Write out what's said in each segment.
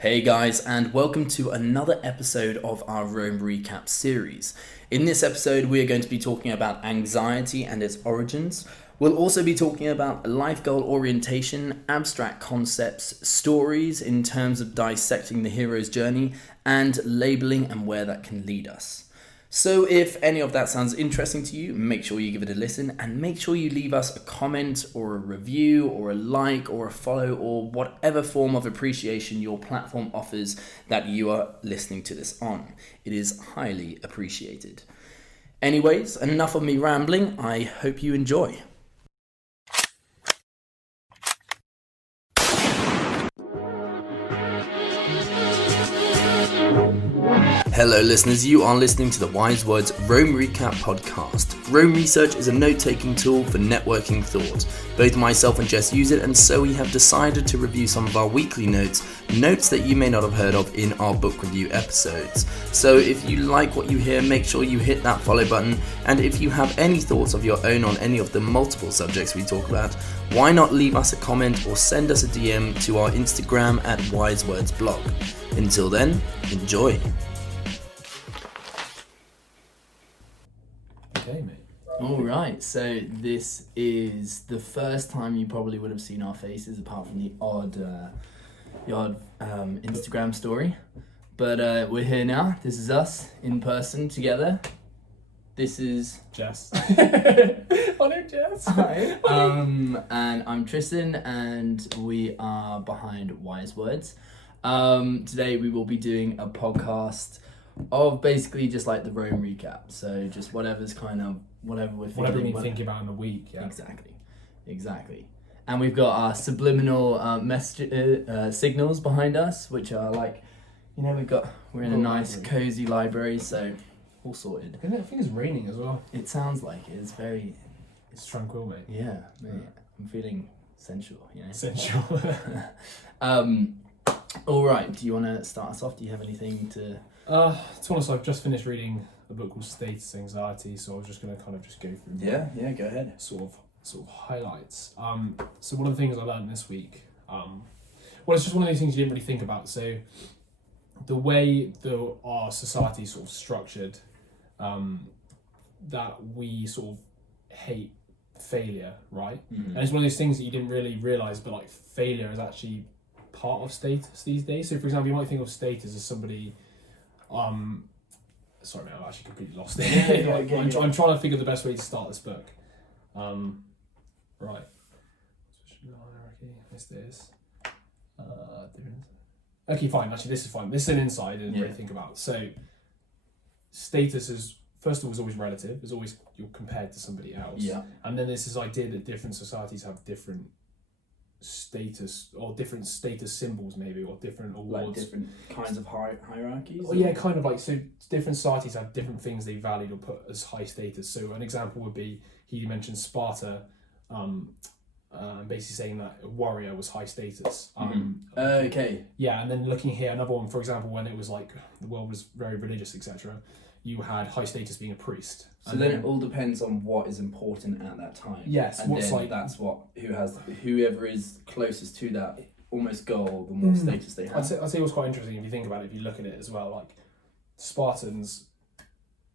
Hey guys, and welcome to another episode of our Rome Recap series. In this episode, we are going to be talking about anxiety and its origins. We'll also be talking about life goal orientation, abstract concepts, stories in terms of dissecting the hero's journey, and labeling and where that can lead us. So if any of that sounds interesting to you, make sure you give it a listen and make sure you leave us a comment or a review or a like or a follow or whatever form of appreciation your platform offers that you are listening to this on. It is highly appreciated. Anyways, enough of me rambling. I hope you enjoy. Hello listeners, you are listening to the Wise Words Rome Recap podcast. Rome Research is a note-taking tool for networking thought. Both myself and Jes use it, and so we have decided to review some of our weekly notes that you may not have heard of in our book review episodes. So if you like what you hear, make sure you hit that follow button, and if you have any thoughts of your own on any of the multiple subjects we talk about, why not leave us a comment or send us a DM to our Instagram at WiseWordsBlog. Until then, enjoy. Okay, mate. Alright, so this is the first time you probably would have seen our faces apart from the odd Instagram story. But we're here now. This is us in person together. This is Jes. Hello, Jes. Hi. And I'm Tristan, and we are behind Wise Words. Today we will be doing a podcast of basically just like the Rome recap. So just whatever we're thinking. Whatever we think about in the week. Yeah. Exactly. And we've got our subliminal signals behind us, which are like, we're in a nice cozy library, so all sorted. I think it's raining as well. It sounds like it. It's tranquil, mate. Yeah, mate. I'm feeling sensual, Sensual. All right. Do you want to start us off? Do you have anything to? To be honest, I've just finished reading a book called Status Anxiety, so I was just going to kind of just go through. Yeah. Go ahead. Sort of highlights. So one of the things I learned this week, it's just one of those things you didn't really think about. So the way our society is sort of structured, that we sort of hate failure, right? Mm-hmm. And it's one of those things that you didn't really realise, but like failure is actually part of status these days. So for example, you might think of status as somebody, sorry mate, I've actually completely lost it. I'm trying to figure the best way to start this book. Right. What's this? Okay, fine. Actually, this is fine. This is an insight I didn't really think about. So, status is, first of all, is always relative. It's always you're compared to somebody else. Yeah. And then there's this idea that different societies have different status or different status symbols, maybe, or different awards. Like different kinds of hierarchies? Well, yeah, kind of like, so different societies have different things they valued or put as high status. So an example would be, he mentioned Sparta, basically saying that a warrior was high status. Okay. Yeah, and then looking here, another one, for example, when it was like, the world was very religious, etc., you had high status being a priest. So then it all depends on what is important at that time. Yes, and what's then like that's whoever is closest to that almost goal, the more status they have. I'd say what's quite interesting if you think about it, if you look at it as well, like Spartans,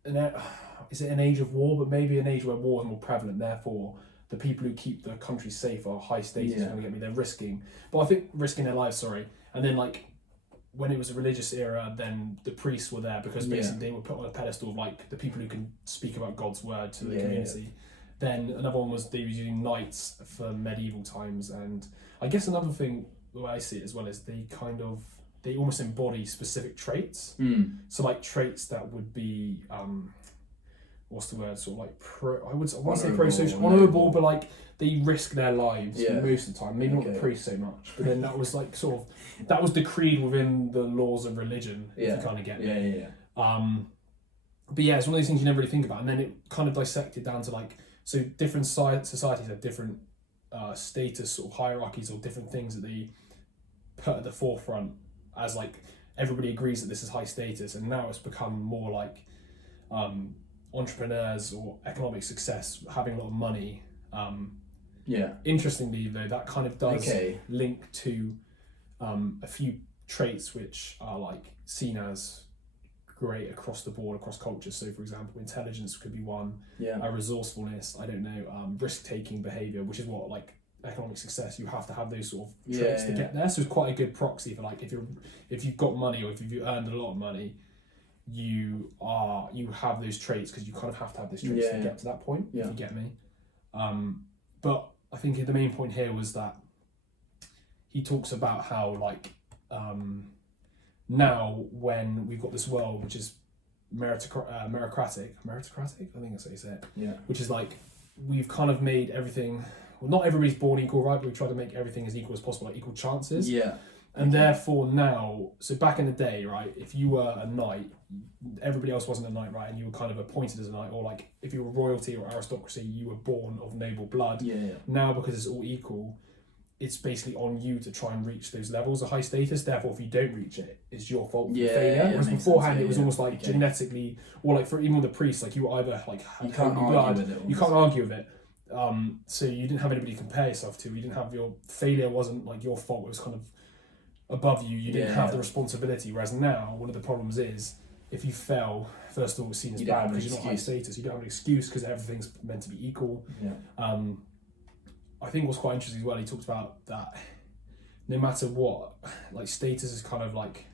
is it an age of war, but maybe an age where war is more prevalent, therefore the people who keep the country safe are high status, they're risking, but I think risking their lives, and then like when it was a religious era, then the priests were there because basically they were put on a pedestal of like the people who can speak about God's word to the community. Then another one was they were using knights for medieval times, and I guess another thing the way I see it as well is they almost embody specific traits. So like traits that would be what's the word? Sort of like I want to say pro-social, honourable, but like they risk their lives most of the time. Maybe not the priest so much, but then that was like that was decreed within the laws of religion. If you kind of get me. But yeah, it's one of those things you never really think about, and then it kind of dissected down to like, so different societies have different status sort of hierarchies or different things that they put at the forefront as like everybody agrees that this is high status, and now it's become more like entrepreneurs or economic success, having a lot of money. Interestingly though, that kind of does link to a few traits which are like seen as great across the board, across cultures. So for example, intelligence could be one, resourcefulness, I don't know, risk-taking behavior, which is what like economic success, you have to have those sort of traits to get there. So it's quite a good proxy for like if you've got money, or if you've earned a lot of money, you have those traits, because you kind of have to have those traits to get to that point, if you get me. But I think the main point here was that he talks about how like now when we've got this world which is meritocratic, I think that's how you say it, which is like we've kind of made everything, well, not everybody's born equal, right, but we try to make everything as equal as possible, like equal chances. And therefore now, so back in the day, right, if you were a knight, everybody else wasn't a knight, right, and you were kind of appointed as a knight, or like if you were royalty or aristocracy, you were born of noble blood. Now, because it's all equal, it's basically on you to try and reach those levels of high status. Therefore, if you don't reach it, it's your fault for failure. Whereas beforehand, it was almost like genetically, or like for even with the priests, like you were either like you can't argue with it. You can't argue with it. So you didn't have anybody to compare yourself to. You didn't have your failure wasn't like your fault. It was kind of above you. You didn't have the responsibility. Whereas now, one of the problems is if you fail, first of all, it's seen as bad because you're not high status. You don't have an excuse because everything's meant to be equal. I think what's quite interesting as well, he talked about that no matter what, like status is kind of like,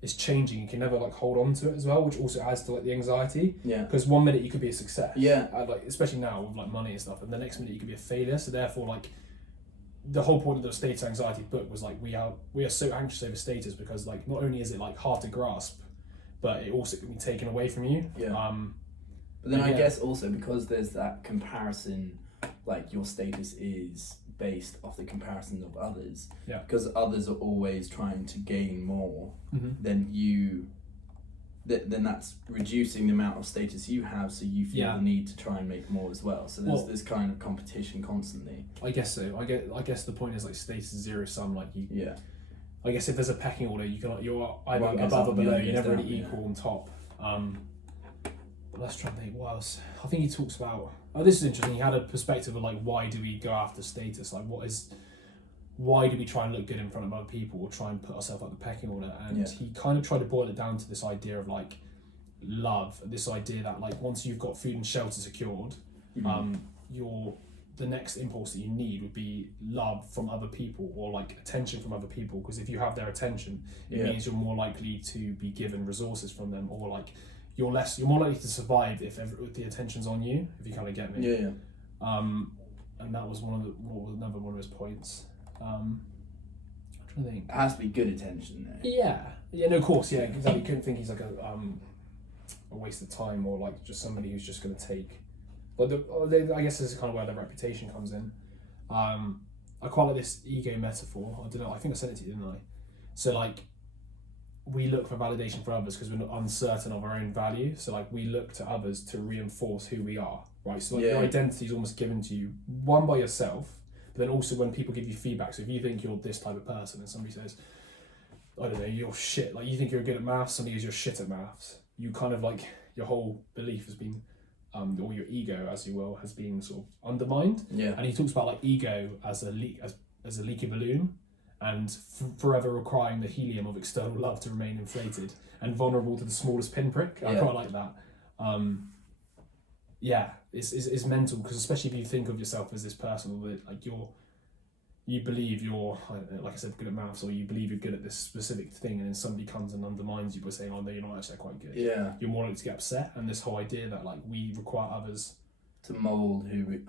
it's changing. You can never like hold on to it as well, which also adds to like the anxiety. Because one minute you could be a success. Like especially now with like money and stuff, and the next minute you could be a failure. So therefore, like the whole point of the status anxiety book was like we are so anxious over status because like not only is it like hard to grasp, but it also can be taken away from you. But then I guess also because there's that comparison, like your status is based off the comparison of others, because others are always trying to gain more than you, then that's reducing the amount of status you have, so you feel the need to try and make more as well. So there's this kind of competition constantly. I guess so. I guess the point is like status is zero sum. Like you, I guess if there's a pecking order, you're either above or below. You're never really equal on top. But let's try and think what else. I think he talks about. Oh, this is interesting. He had a perspective of like, why do we go after status? Like, why do we try and look good in front of other people or try and put ourselves up the pecking order? And he kind of tried to boil it down to this idea of like love, this idea that like once you've got food and shelter secured, the next impulse that you need would be love from other people or like attention from other people. Because if you have their attention, it means you're more likely to be given resources from them, or like you're more likely to survive if the attention's on you, if you kind of get me. And that was another one of his points. I'm trying to think. It has to be good attention though. No, of course, exactly. Couldn't think he's like a waste of time, or like just somebody who's just going to take. But I guess this is kind of where the reputation comes in. I quite like this ego metaphor. I don't know. I think I said it to you, didn't I? So like, we look for validation for others because we're uncertain of our own value. So like, we look to others to reinforce who we are, right? So like, your identity is almost given to you, one by yourself, but then also when people give you feedback. So if you think you're this type of person and somebody says, I don't know, you're shit. Like you think you're good at maths, somebody goes, you're shit at maths. You kind of like, your whole belief has been, or your ego, as you will, has been sort of undermined. And he talks about like ego as a leaky balloon, and forever requiring the helium of external love to remain inflated and vulnerable to the smallest pinprick. I quite like that. It's mental, because especially if you think of yourself as this person, like you believe you're, like I said, good at maths, or you believe you're good at this specific thing, and then somebody comes and undermines you by saying, oh no, you're not actually quite good. You're more likely to get upset, and this whole idea that like we require others to mould who we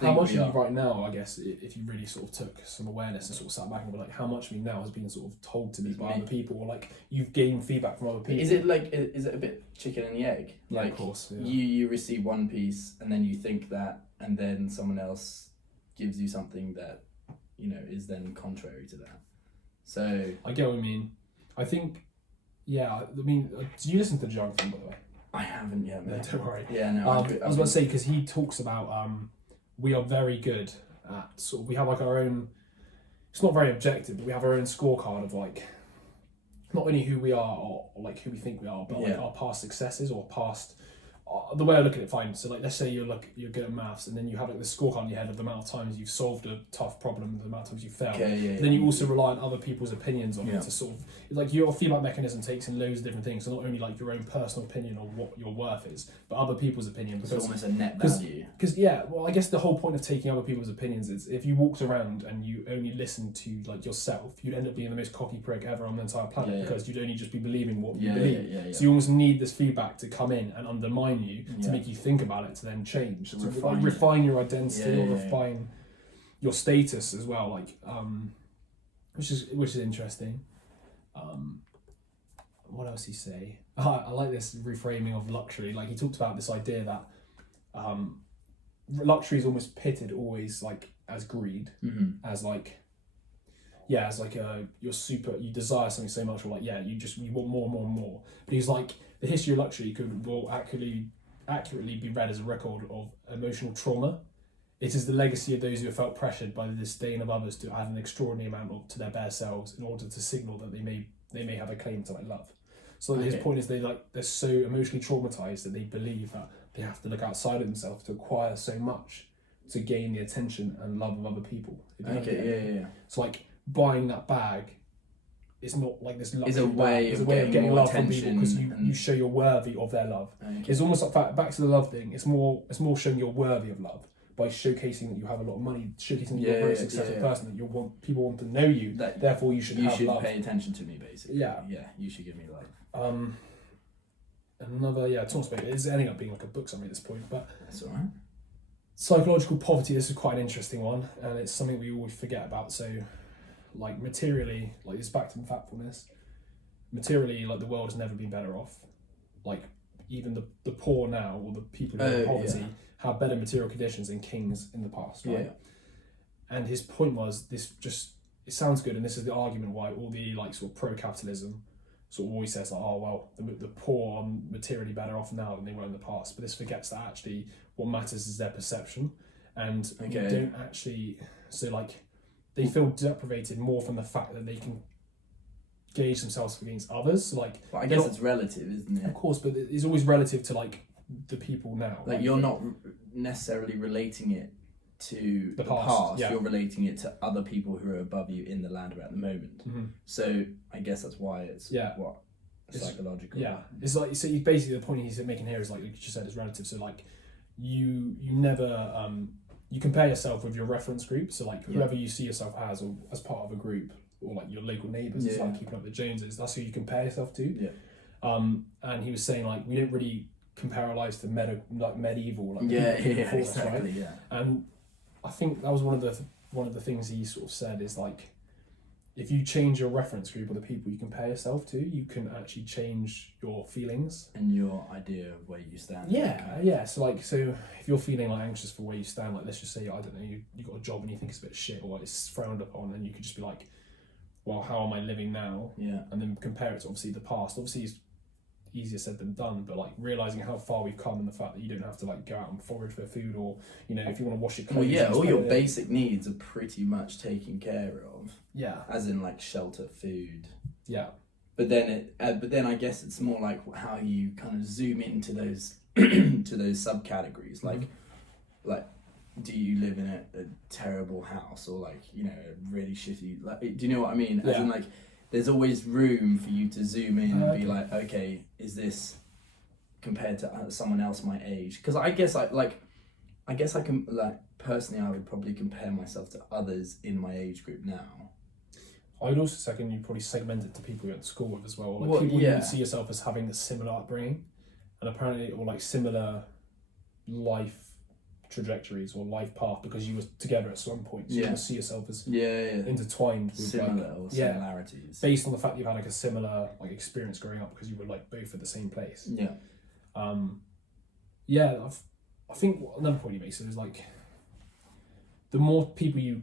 how much of you right now, I guess, if you really sort of took some awareness and sort of sat back and were like, how much of me now has been sort of told to me by other people, or like you've gained feedback from other people? Is it a bit chicken and the egg? Like, of course, you receive one piece and then you think that, and then someone else gives you something that is then contrary to that. So I get what you mean. I think I mean, do you listen to the Junk thing, by the way? I haven't yet, mate. No, don't worry. I was about to say, because he talks about we are very good at sort of, we have like our own, it's not very objective, but we have our own scorecard of like not only who we are or like who we think we are, but like our past successes or past the way I look at it, fine. So like, let's say you're good at maths, and then you have like the scorecard in your head of the amount of times you've solved a tough problem, the amount of times you failed. Then you also rely on other people's opinions on it to sort of, like, your feedback mechanism takes in loads of different things. So not only like your own personal opinion on what your worth is, but other people's opinion. Because it's almost a net value. Because well, I guess the whole point of taking other people's opinions is if you walked around and you only listened to like yourself, you'd end up being the most cocky prick ever on the entire planet because you'd only just be believing what you believe. So you almost need this feedback to come in and undermine you to make you think about it, to then change, to refine your identity or refine your status as well, like which is interesting. What else did he say? I like this reframing of luxury. Like, he talked about this idea that luxury is almost pitted always like as greed, as like you desire something so much, or like you want more and more and more. But he's like, the history of luxury will accurately be read as a record of emotional trauma. It is the legacy of those who have felt pressured by the disdain of others to add an extraordinary amount to their bare selves in order to signal that they may have a claim to like love. So his point is they're so emotionally traumatized that they believe that they have to look outside of themselves to acquire so much to gain the attention and love of other people. So like, buying that bag, it's not like this luxury. It's a way of getting love from people because you show you're worthy of their love. It's almost like back to the love thing. It's more showing you're worthy of love by showcasing that you have a lot of money, showcasing that you're a very successful person, that people want to know you. Therefore, you should pay attention to me, basically. Yeah, you should give me love. Another talks about it's ending up being like a book summary at this point, but that's all right. Psychological poverty. This is quite an interesting one, and it's something we always forget about. So, like, materially, like, it's back to factfulness. Materially, like, the world has never been better off. Like, even the poor now, or the people who are in poverty, have better material conditions than kings in the past, right? And his point was, it sounds good, and this is the argument why all the like sort of pro-capitalism sort of always says like, oh well, the poor are materially better off now than they were in the past. But this forgets that actually what matters is their perception, and we don't actually. So like, they feel deprivated more from the fact that they can gauge themselves against others. Like, but I guess it's relative, isn't it? Of course, but it's always relative to like the people now. Like, you're not necessarily relating it to the past. You're relating it to other people who are above you in the land we're at the moment. So I guess that's why it's psychological. It's like, so basically the point he's making here is like you just said, is relative. So like, you never you compare yourself with your reference group. So like, whoever you see yourself as, or as part of a group, or like your local neighbours, it's like keeping up with the Joneses. That's who you compare yourself to. And he was saying like, we don't really compare our lives to medieval like exactly, right? And I think that was one of the things he sort of said is like, if you change your reference group or the people you compare yourself to, you can actually change your feelings and your idea of where you stand. So if you're feeling like anxious for where you stand, like, let's just say, I don't know, you got a job and you think it's a bit of shit or it's frowned upon, and you could just be like, well, how am I living now? And then compare it to obviously the past. Obviously it's easier said than done, but like, realizing how far we've come and the fact that you don't have to like go out and forage for food, or if you want to wash your clothes, all your basic needs are pretty much taken care of, as in like shelter, food, but then I guess it's more like how you kind of zoom into those to those subcategories, like do you live in a terrible house, or like, a really shitty, like, do you know what I mean? As in like, there's always room for you to zoom in and be like, okay, is this compared to someone else my age? Because I guess I can, like, personally, I would probably compare myself to others in my age group now. I'd also second you probably segment it to people you went to school with as well. Like, people you would see yourself as having a similar upbringing, and apparently, or like similar life trajectories or life path, because you were together at some point, so you must see yourself as intertwined with similar or similarities, based on the fact you've had like a similar like experience growing up, because you were like both at the same place. I think another point you made is like, the more people you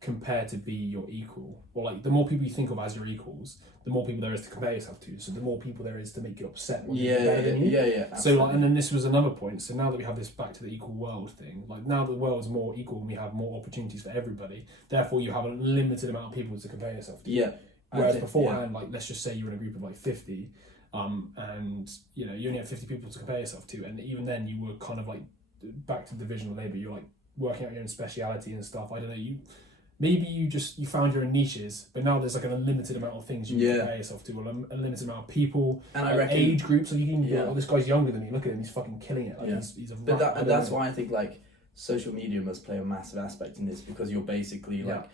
compare to be your equal, or like the more people you think of as your equals, the more people there is to compare yourself to. So the more people there is to make you upset when they're better than you. So like, and then this was another point. So now that we have this back to the equal world thing, like, now the world's more equal and we have more opportunities for everybody, therefore you have a limited amount of people to compare yourself to. Whereas beforehand, like, let's just say you're in a group of like 50, and you know you only have 50 people to compare yourself to, and even then you were kind of like back to divisional labour. You're like working out your own speciality and stuff. I don't know, maybe you found your own niches, but now there's like an unlimited amount of things you can compare yourself to, or a limited amount of people, and I reckon age groups. So you can go, oh, this guy's younger than me. Look at him, he's fucking killing it. Like he's a but that's why I think like social media must play a massive aspect in this, because you're basically like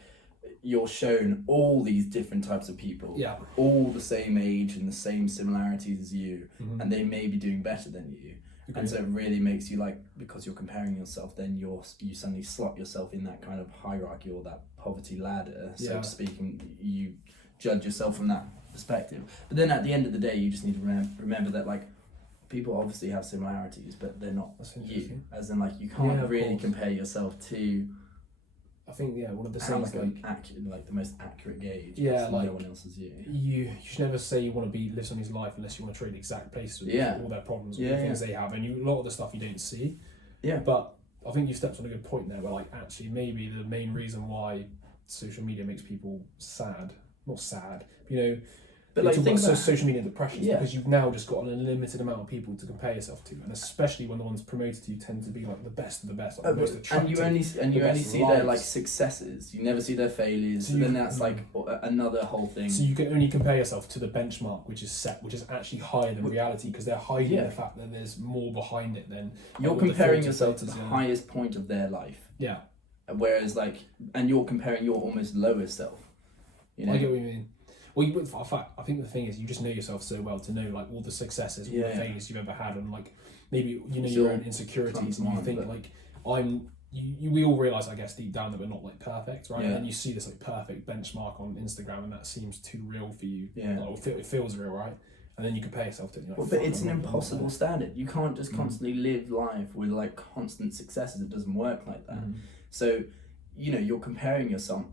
you're shown all these different types of people, all the same age and the same similarities as you, and they may be doing better than you. And so it really makes you like, because you're comparing yourself, then you suddenly slot yourself in that kind of hierarchy or that poverty ladder, so to speak, and you judge yourself from that perspective. But then at the end of the day, you just need to remember that like people obviously have similarities, but they're not you. As in like you can't really compare yourself to. I think one of the things like the most accurate gauge. Yeah, like no one else is you. You should never say you want to live somebody's life unless you want to trade exact places with all their problems, all the things they have, and a lot of the stuff you don't see. Yeah. But I think you stepped on a good point there, where like actually maybe the main reason why social media makes people not sad, but, you know. But like think about social media depression, because you've now just got an unlimited amount of people to compare yourself to, and especially when the ones promoted to you tend to be like the best of the best, like the most attractive. And you only see their like successes. You never see their failures. So then that's like another whole thing. So you can only compare yourself to the benchmark, which is set, which is actually higher than reality, because they're hiding the fact that there's more behind it than you're comparing yourself to the highest point of their life. Yeah. Whereas like, and you're comparing your almost lowest self. You know? I get what you mean. Well, in fact, I think the thing is you just know yourself so well to know like all the successes, all the failures you've ever had, and like maybe you know your own insecurities, and you think like we all realise, I guess, deep down that we're not like perfect, right? And then you see this like perfect benchmark on Instagram, and that seems too real for you. Yeah, like, it feels real, right? And then you compare yourself to it. Like, but it's an impossible standard. You can't just constantly live life with like constant successes. It doesn't work like that. So. You know, you're comparing yourself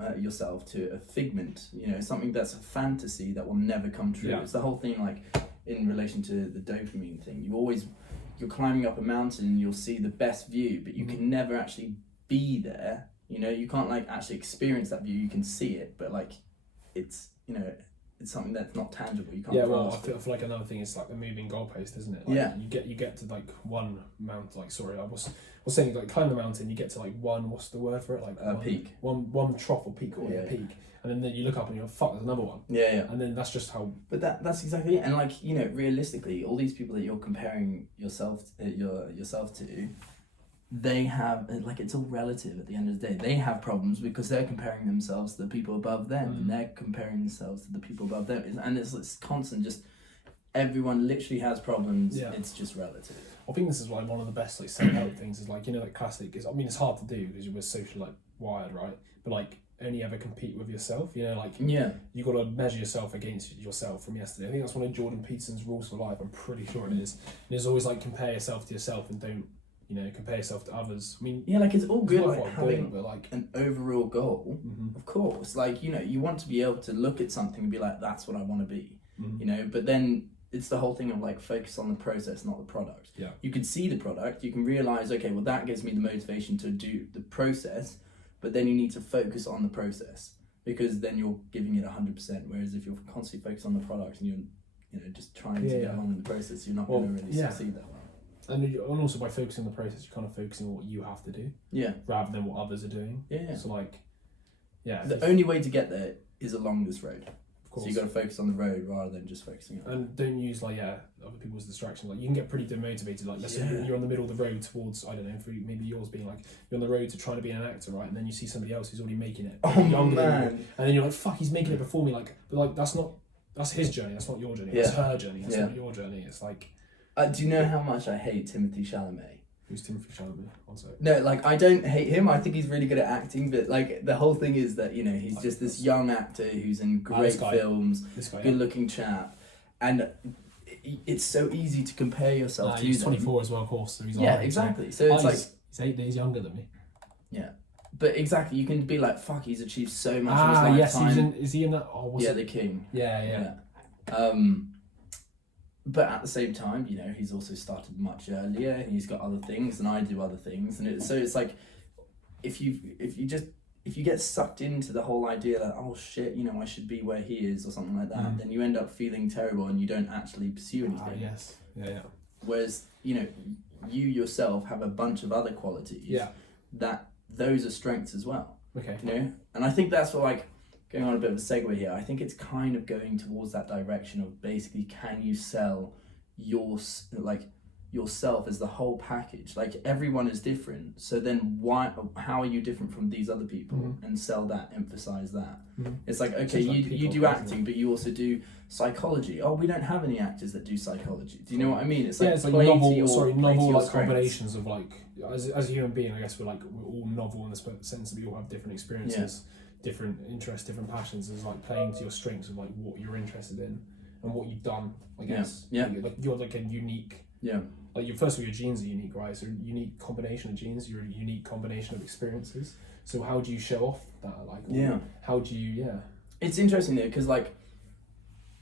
to a figment, you know, something that's a fantasy that will never come true. It's the whole thing, like, in relation to the dopamine thing. You're climbing up a mountain and you'll see the best view, but you can never actually be there. You know, you can't, like, actually experience that view. You can see it, but, like, it's, you know, it's something that's not tangible. You can't grasp it. I feel like another thing is, like, the moving goalpost, isn't it? Like, you get to, like, one mountain, like, sorry, I was saying, like, climb the mountain, you get to, like, what's the word for it? Like, peak. One trough or peak, or peak. And then you look up and you're, fuck, there's another one. Yeah. And then that's just how... But that's exactly it. And, like, you know, realistically, all these people that you're comparing yourself to, they have, like, it's all relative at the end of the day. They have problems because they're comparing themselves to the people above them, and they're comparing themselves to the people above them. And it's constant, just everyone literally has problems. It's just relative. I think this is like one of the best like self-help things is like, you know, like classic is, I mean, it's hard to do because we're socially like wired, right? But like only ever compete with yourself, you know, like you got to measure yourself against yourself from yesterday. I think that's one of Jordan Peterson's rules for life. I'm pretty sure it is. And it's always like compare yourself to yourself and don't, you know, compare yourself to others. I mean, like it's all good like having like an overall goal, of course. Like, you know, you want to be able to look at something and be like, that's what I want to be, you know. But then it's the whole thing of like focus on the process, not the product. Yeah. You can see the product, you can realize, okay, well that gives me the motivation to do the process, but then you need to focus on the process because then you're giving it 100%. Whereas if you're constantly focused on the product and you're, you know, just trying to get along in the process, you're not going to really succeed that well. And also by focusing on the process, you're kind of focusing on what you have to do, rather than what others are doing. Yeah. So like, the only way to get there is along this road. Of course. So you got to focus on the road rather than just focusing on. And don't use like other people's distractions. Like you can get pretty demotivated. Like let's say you're on the middle of the road towards, I don't know, for maybe yours being like you're on the road to trying to be an actor, right? And then you see somebody else who's already making it. Oh man! And then you're like, fuck, he's making it before me. Like, but like that's his journey. That's not your journey. That's her journey. That's not your journey. It's like. Do you know how much I hate Timothée Chalamet? Who's Timothée Chalamet? One sec. No, like I don't hate him. I think he's really good at acting, but like the whole thing is that, you know, he's just this young actor who's in great films, good-looking chap, and it's so easy to compare yourself to. He's 24 as well, of course. So he's exactly. So it's like he's 8 days younger than me. Yeah. But exactly, you can be like, fuck, he's achieved so much in his lifetime. Yes, is he in that? Oh, The King. Yeah. But at the same time, you know, he's also started much earlier. He's got other things, and I do other things, and it's like, if you just if you get sucked into the whole idea that, oh shit, I should be where he is or something like that, then you end up feeling terrible and you don't actually pursue anything. Yes. Yeah. Whereas, you yourself have a bunch of other qualities that those are strengths as well. Okay. And I think that's what, like, going on a bit of a segue here, I think it's kind of going towards that direction of basically, can you sell yourself as the whole package? Like, everyone is different, so then how are you different from these other people? And sell that, emphasize that. It's like, okay, you do acting, but you also do psychology. Oh, we don't have any actors that do psychology. Do you know what I mean? It's like novel like combinations of, like, as a human being, I guess we're all novel in the sense that we all have different experiences, different interests, different passions. Is like playing to your strengths of like what you're interested in and what you've done, I guess. Like you're like a unique. Like first of all, your genes are unique, right? So a unique combination of genes. You're a unique combination of experiences. So how do you show off that? Like, how do you? It's interesting though, because like,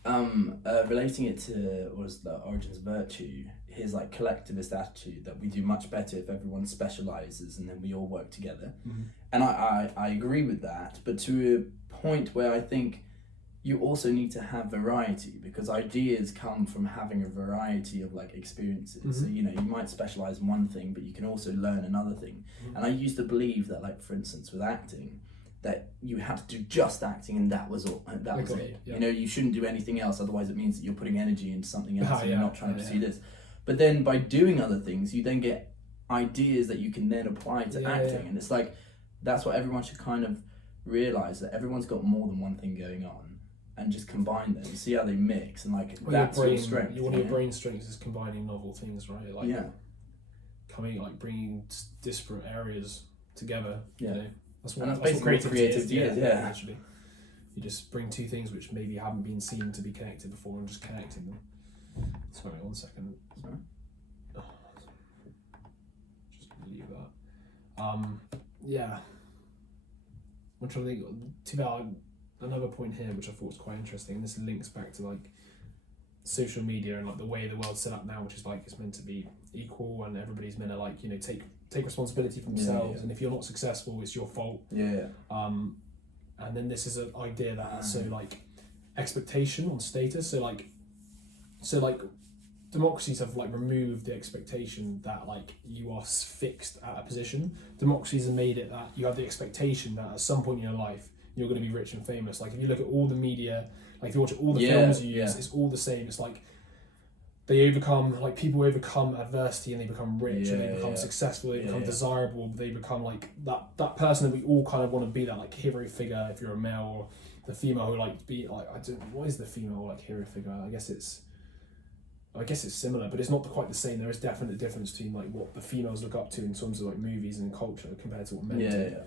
relating it to was the Origin's virtue, his like collectivist attitude that we do much better if everyone specializes and then we all work together. And I agree with that, but to a point where I think you also need to have variety, because ideas come from having a variety of like experiences. So you might specialize in one thing, but you can also learn another thing. And I used to believe that, like, for instance with acting, that you had to do just acting and that was all. That was it. You shouldn't do anything else, otherwise it means that you're putting energy into something else and you're not trying to pursue this. But then by doing other things, you then get ideas that you can then apply to acting. And it's like, that's what everyone should kind of realize, that everyone's got more than one thing going on, and just combine them, see how they mix, and like that's your strength. One of your brain strengths is combining novel things, right? Like bringing disparate areas together. That's what creativity is. Actually, you just bring two things which maybe haven't been seen to be connected before, and just connecting them. Sorry, 1 second. Sorry. Just leave that. I'm trying to think. Another point here which I thought was quite interesting, and this links back to like social media and like the way the world's set up now, which is like it's meant to be equal and everybody's meant to like take responsibility for themselves, and if you're not successful, it's your fault. And then this is an idea that so like expectation on status, so like democracies have like removed the expectation that like you are fixed at a position. Democracies have made it that you have the expectation that at some point in your life you're going to be rich and famous. Like if you look at all the media, like if you watch all the films you use, it's all the same. It's like people overcome adversity and they become rich, and they become successful, they become desirable, they become like that person that we all kind of want to be, that like hero figure if you're a male, or the female who like be like, what is the female like hero figure? I guess it's similar, but it's not quite the same. There is definitely a difference between like what the females look up to in terms of like movies and culture compared to what men do.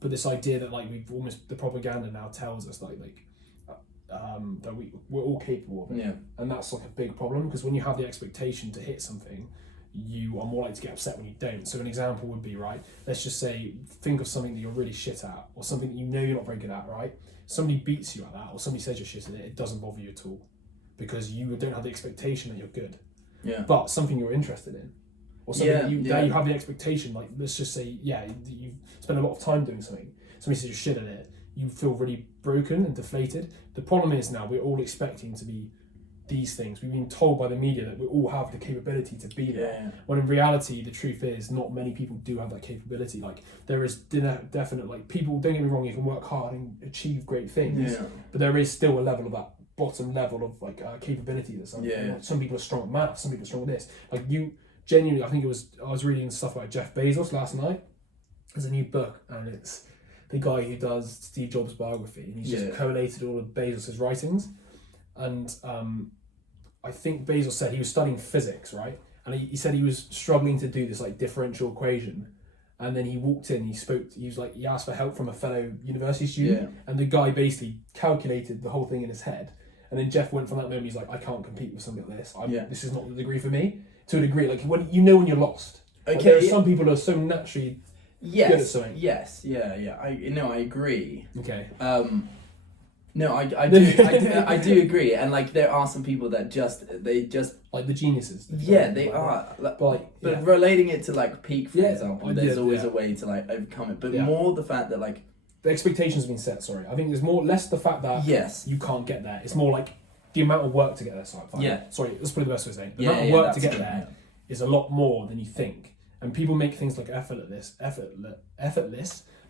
But this idea that like we've almost, the propaganda now tells us that we're all capable of it, and that's like a big problem, because when you have the expectation to hit something, you are more likely to get upset when you don't. So an example would be, right, let's just say, think of something that you're really shit at, or something that you're not very good at, right? Somebody beats you at that, or somebody says you're shit at it, it doesn't bother you at all, because you don't have the expectation that you're good. But something you're interested in, or something that you have the expectation, like let's just say, you spend a lot of time doing something, somebody says you're shit at it, you feel really broken and deflated. The problem is now we're all expecting to be these things. We've been told by the media that we all have the capability to be there, when in reality the truth is not many people do have that capability. Like there is definite, like, people, don't get me wrong, you can work hard and achieve great things, but there is still a level of that bottom level of like capability that some people are strong at maths, some people are strong at this. Like you genuinely, I was reading stuff about Jeff Bezos last night. There's a new book, and it's the guy who does Steve Jobs' biography, and he's just collated all of Bezos' writings. And I think Bezos said he was studying physics, right? And he said he was struggling to do this like differential equation. And then he walked in, he asked for help from a fellow university student, and the guy basically calculated the whole thing in his head. And then Jeff went from that moment, he's like, I can't compete with something like this. This is not the degree for me. To a degree, like when you're lost. Okay. Like, there are some people who are so naturally good at something. I agree. Okay. No, I do agree, and like there are some people that they just like the geniuses. They are. But relating it to like peak, for example, there's always a way to like overcome it. But more the fact that like the expectations have been set. Sorry, I think there's less the fact that you can't get there. It's more like the amount of work to get there. Sorry, sorry, that's probably the best way of saying it. The amount of work to get there is a lot more than you think, and people make things like effortless,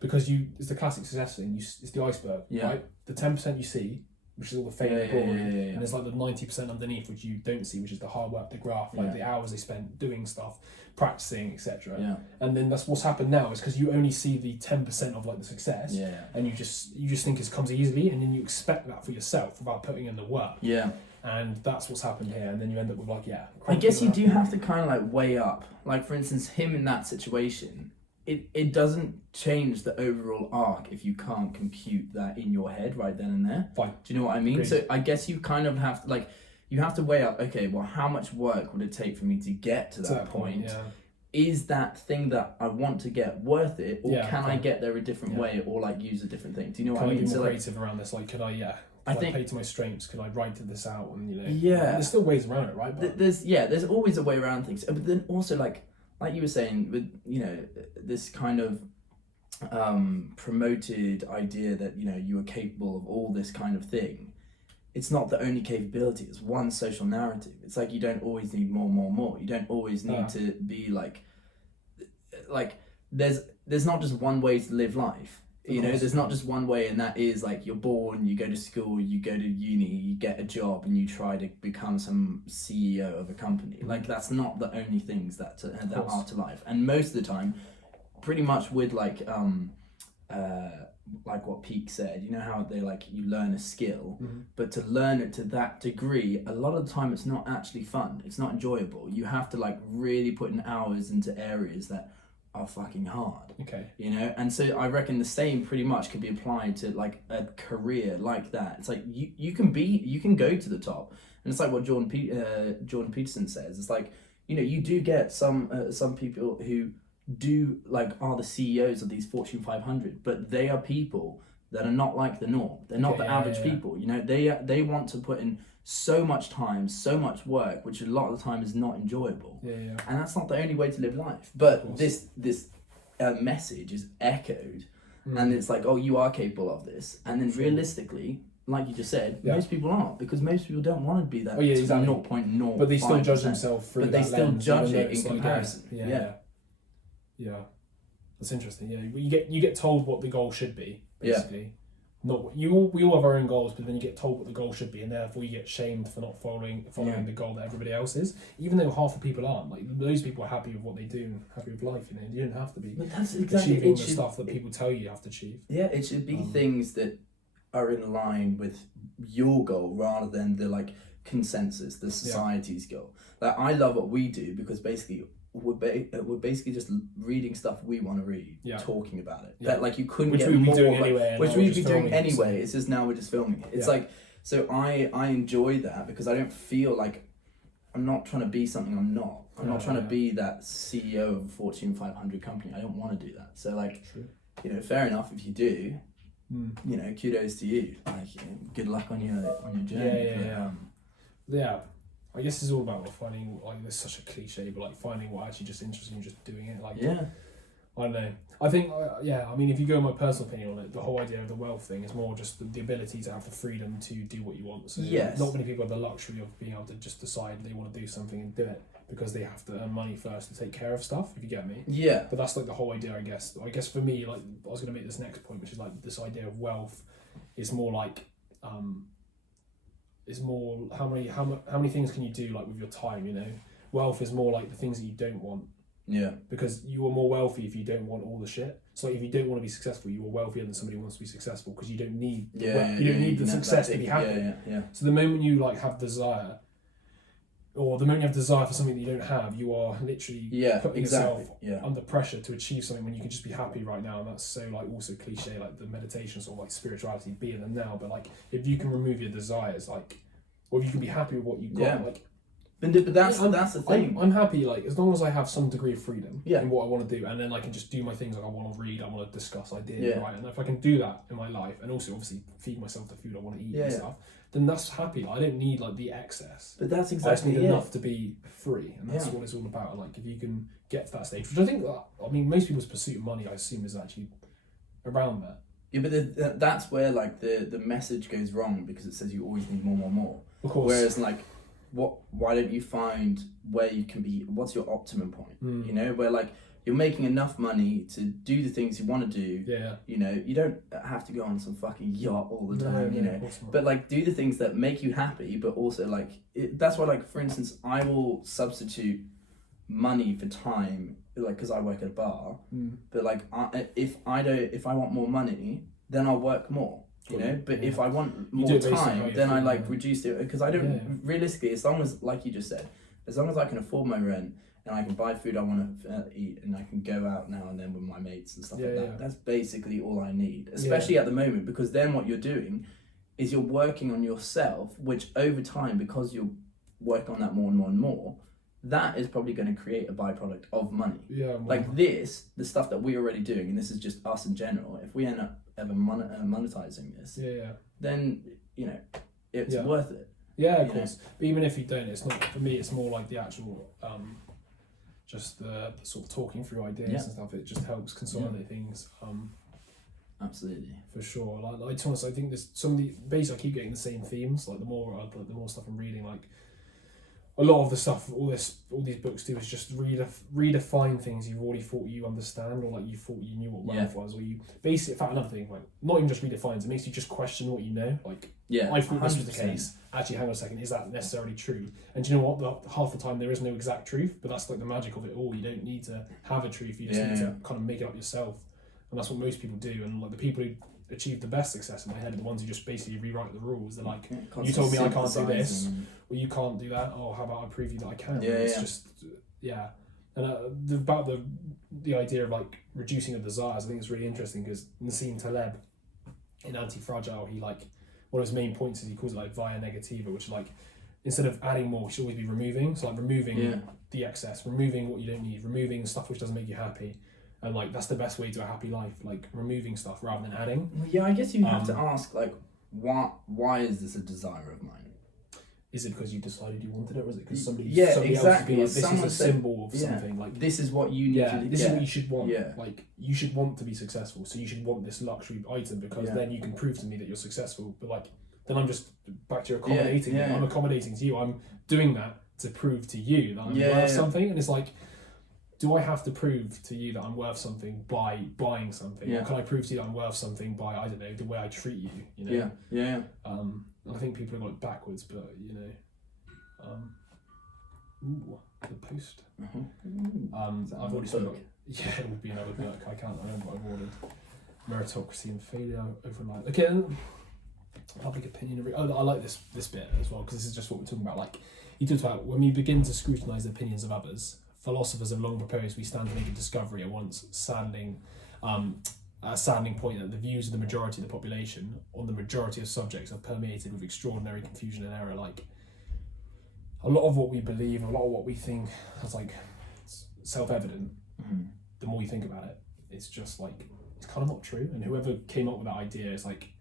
because it's the classic success thing. It's the iceberg, right? The 10% you see, which is all the fame and glory, and there's like the 90% underneath which you don't see, which is the hard work, the graft, like the hours they spent doing stuff, practicing, etc. And then that's what's happened now is because you only see the 10% of like the success, and you just think it comes easily, and then you expect that for yourself without putting in the work. And that's what's happened here, and then you end up with like I guess you do have to kind of like weigh up, like for instance him in that situation. It doesn't change the overall arc if you can't compute that in your head right then and there. Fine. Do you know what I mean? Agreed. So I guess you kind of have to you have to weigh up, okay, well, how much work would it take for me to get to that point? Is that thing that I want to get worth it, or can I get there a different way, or like use a different thing? Do you know what I mean? Can I be more creative around this? Like, I think play to my strengths. Can I write this out? And there's still ways around it, right? But there's always a way around things. But then also like you were saying with this kind of promoted idea that you are capable of all this kind of thing. It's not the only capability. It's one social narrative. It's like you don't always need more. You don't always need to be like there's not just one way to live life. There's not just one way, and that is like you're born, you go to school, you go to uni, you get a job, and you try to become some CEO of a company. Like that's not the only things that are to life. And most of the time, pretty much with like what Peake said, how they you learn a skill, but to learn it to that degree, a lot of the time it's not actually fun. It's not enjoyable. You have to really put in hours into areas that are fucking hard. Okay. And so I reckon the same pretty much could be applied to like a career like that. It's like you can go to the top, and it's like what Jordan Peterson says. It's like you do get some people who do are the CEOs of these Fortune 500, but they are people that are not like the norm. They're not the average people. They want to put in so much time, so much work, which a lot of the time is not enjoyable. And that's not the only way to live life. But this message is echoed, and it's like, oh, you are capable of this. And then realistically, like you just said, most people aren't, because most people don't want to be that 0.0. But they still judge themselves through that lens. But they still judge it in comparison. Yeah, that's interesting. You get told what the goal should be, basically. We all have our own goals, but then you get told what the goal should be, and therefore you get shamed for not following the goal that everybody else is. Even though half the people aren't. Like those people are happy with what they do and happy with life. You don't have to be. But that's exactly achieving the stuff that people tell you have to achieve. Yeah, it should be things that are in line with your goal rather than the consensus, the society's goal. Like I love what we do because basically we're basically just reading stuff we want to read, talking about it. That you couldn't get more, which we'd be doing anyway. It's just now we're just filming it. It's so I enjoy that because I don't feel like I'm not trying to be something I'm not. I'm not trying to be that CEO of a Fortune 500 company. I don't want to do that. So fair enough if you do. Kudos to you. Good luck on your journey. I guess it's all about finding there's such a cliche, but finding what actually just interests you and just doing it. I don't know. I think I mean, if you go my personal opinion on it, the whole idea of the wealth thing is more just the ability to have the freedom to do what you want. So not many people have the luxury of being able to just decide they want to do something and do it because they have to earn money first to take care of stuff. If you get me. Yeah. But that's the whole idea, I guess. I guess for me, I was going to make this next point, which is this idea of wealth is more is more how many things can you do with your time. Wealth is more the things that you don't want, because you are more wealthy if you don't want all the shit. So if you don't want to be successful, you are wealthier than somebody who wants to be successful, because you don't need the success to be happy. So the moment you have desire, or the moment you have desire for something that you don't have, you are literally putting yourself under pressure to achieve something when you can just be happy right now. And that's so also cliche, the meditation sort of spirituality, be in the now. But if you can remove your desires, or if you can be happy with what you've got, But that's the thing. I'm happy, like, as long as I have some degree of freedom Yeah. in what I want to do, and then I can just do my things like I want to read, I want to discuss ideas, Yeah. right? And if I can do that in my life, and also obviously feed myself the food I want to eat Yeah, and yeah. stuff, then that's happy. I don't need like the excess. But that's I just exactly need it. enough to be free, and that's Yeah. what it's all about. Like, if you can get to that stage, which I think that, I mean, most people's pursuit of money, I assume, is actually around that. Yeah, but that's where like the message goes wrong, because it says you always need more. Of course. Whereas like, why don't you find where you can be? What's your optimum point? You know, where like you're making enough money to do the things you want to do. Yeah. You know, you don't have to go on some fucking yacht all the time. No, you know, of course not. but like do the things that make you happy, but also like that's why, like, for instance, I will substitute money for time, like, because I work at a bar. But like, if I want more money, then I'll work more. You know, but if I want more time, then I like reduce it, because I don't realistically, as long as, like you just said, as long as I can afford my rent and I can buy food I want to eat, and I can go out now and then with my mates and stuff like that. That's basically all I need, especially at the moment, because then what you're doing is you're working on yourself, which over time, because you'll work on that more and more and more, that is probably going to create a byproduct of money. Yeah. Like the stuff that we're already doing, and this is just us in general, if we end up ever monetizing this, then, you know, it's worth it. Yeah, of course. But even if you don't, it's not, for me, it's more like the actual, just the sort of talking through ideas and stuff. It just helps consolidate things. Absolutely. For sure. Like, to be honest, I think there's some of the, basically I keep getting the same themes, like the more stuff I'm reading, like a lot of the stuff, all these books do is just redefine things you've already thought you understand, or like you thought you knew what wealth was, or you basically, in fact, another thing, like, not even just redefines, it makes you just question what you know. Like, I thought this was the case. Actually, hang on a second, is that necessarily true? And do you know what? Half the time there is no exact truth, but that's like the magic of it all. You don't need to have a truth. You just need to kind of make it up yourself, and that's what most people do. And like the people who achieve the best success in my head are the ones who just basically rewrite the rules. They're like, you told me I can't do this, well, you can't do that. Oh, how about I prove you that I can? It's just And about the idea of like reducing of desires, I think it's really interesting, because Nassim Taleb in Anti-Fragile, he, like, one of his main points is he calls it like via negativa, which is like, instead of adding more, we should always be removing. So like removing the excess, removing what you don't need, removing stuff which doesn't make you happy. And like, that's the best way to a happy life, like removing stuff rather than adding. Well, yeah, I guess you have to ask, like, why is this a desire of mine? Is it because you decided you wanted it, or is it because somebody exactly. else has been like, this is a symbol of something, like, this is what you need to this is what you should want. Like, you should want to be successful, so you should want this luxury item, because then you can prove to me that you're successful. But like, then I'm just back to accommodating. I'm accommodating to you. I'm doing that to prove to you that I'm worth something. And it's like, do I have to prove to you that I'm worth something by buying something? Or can I prove to you that I'm worth something by, I don't know, the way I treat you? You know? I think people have got it backwards, but you know, the post. I've already said, it would be another book. I can't remember what I've ordered. Meritocracy and Failure Overnight. Okay, public opinion. I like this bit as well, because this is just what we're talking about. Like, he talks about, when we begin to scrutinise the opinions of others, philosophers have long proposed we stand to make a discovery at once saddening point that the views of the majority of the population on the majority of subjects are permeated with extraordinary confusion and error. Like, a lot of what we believe, a lot of what we think that's like self-evident, the more you think about it, it's just like, it's kind of not true. And whoever came up with that idea is like,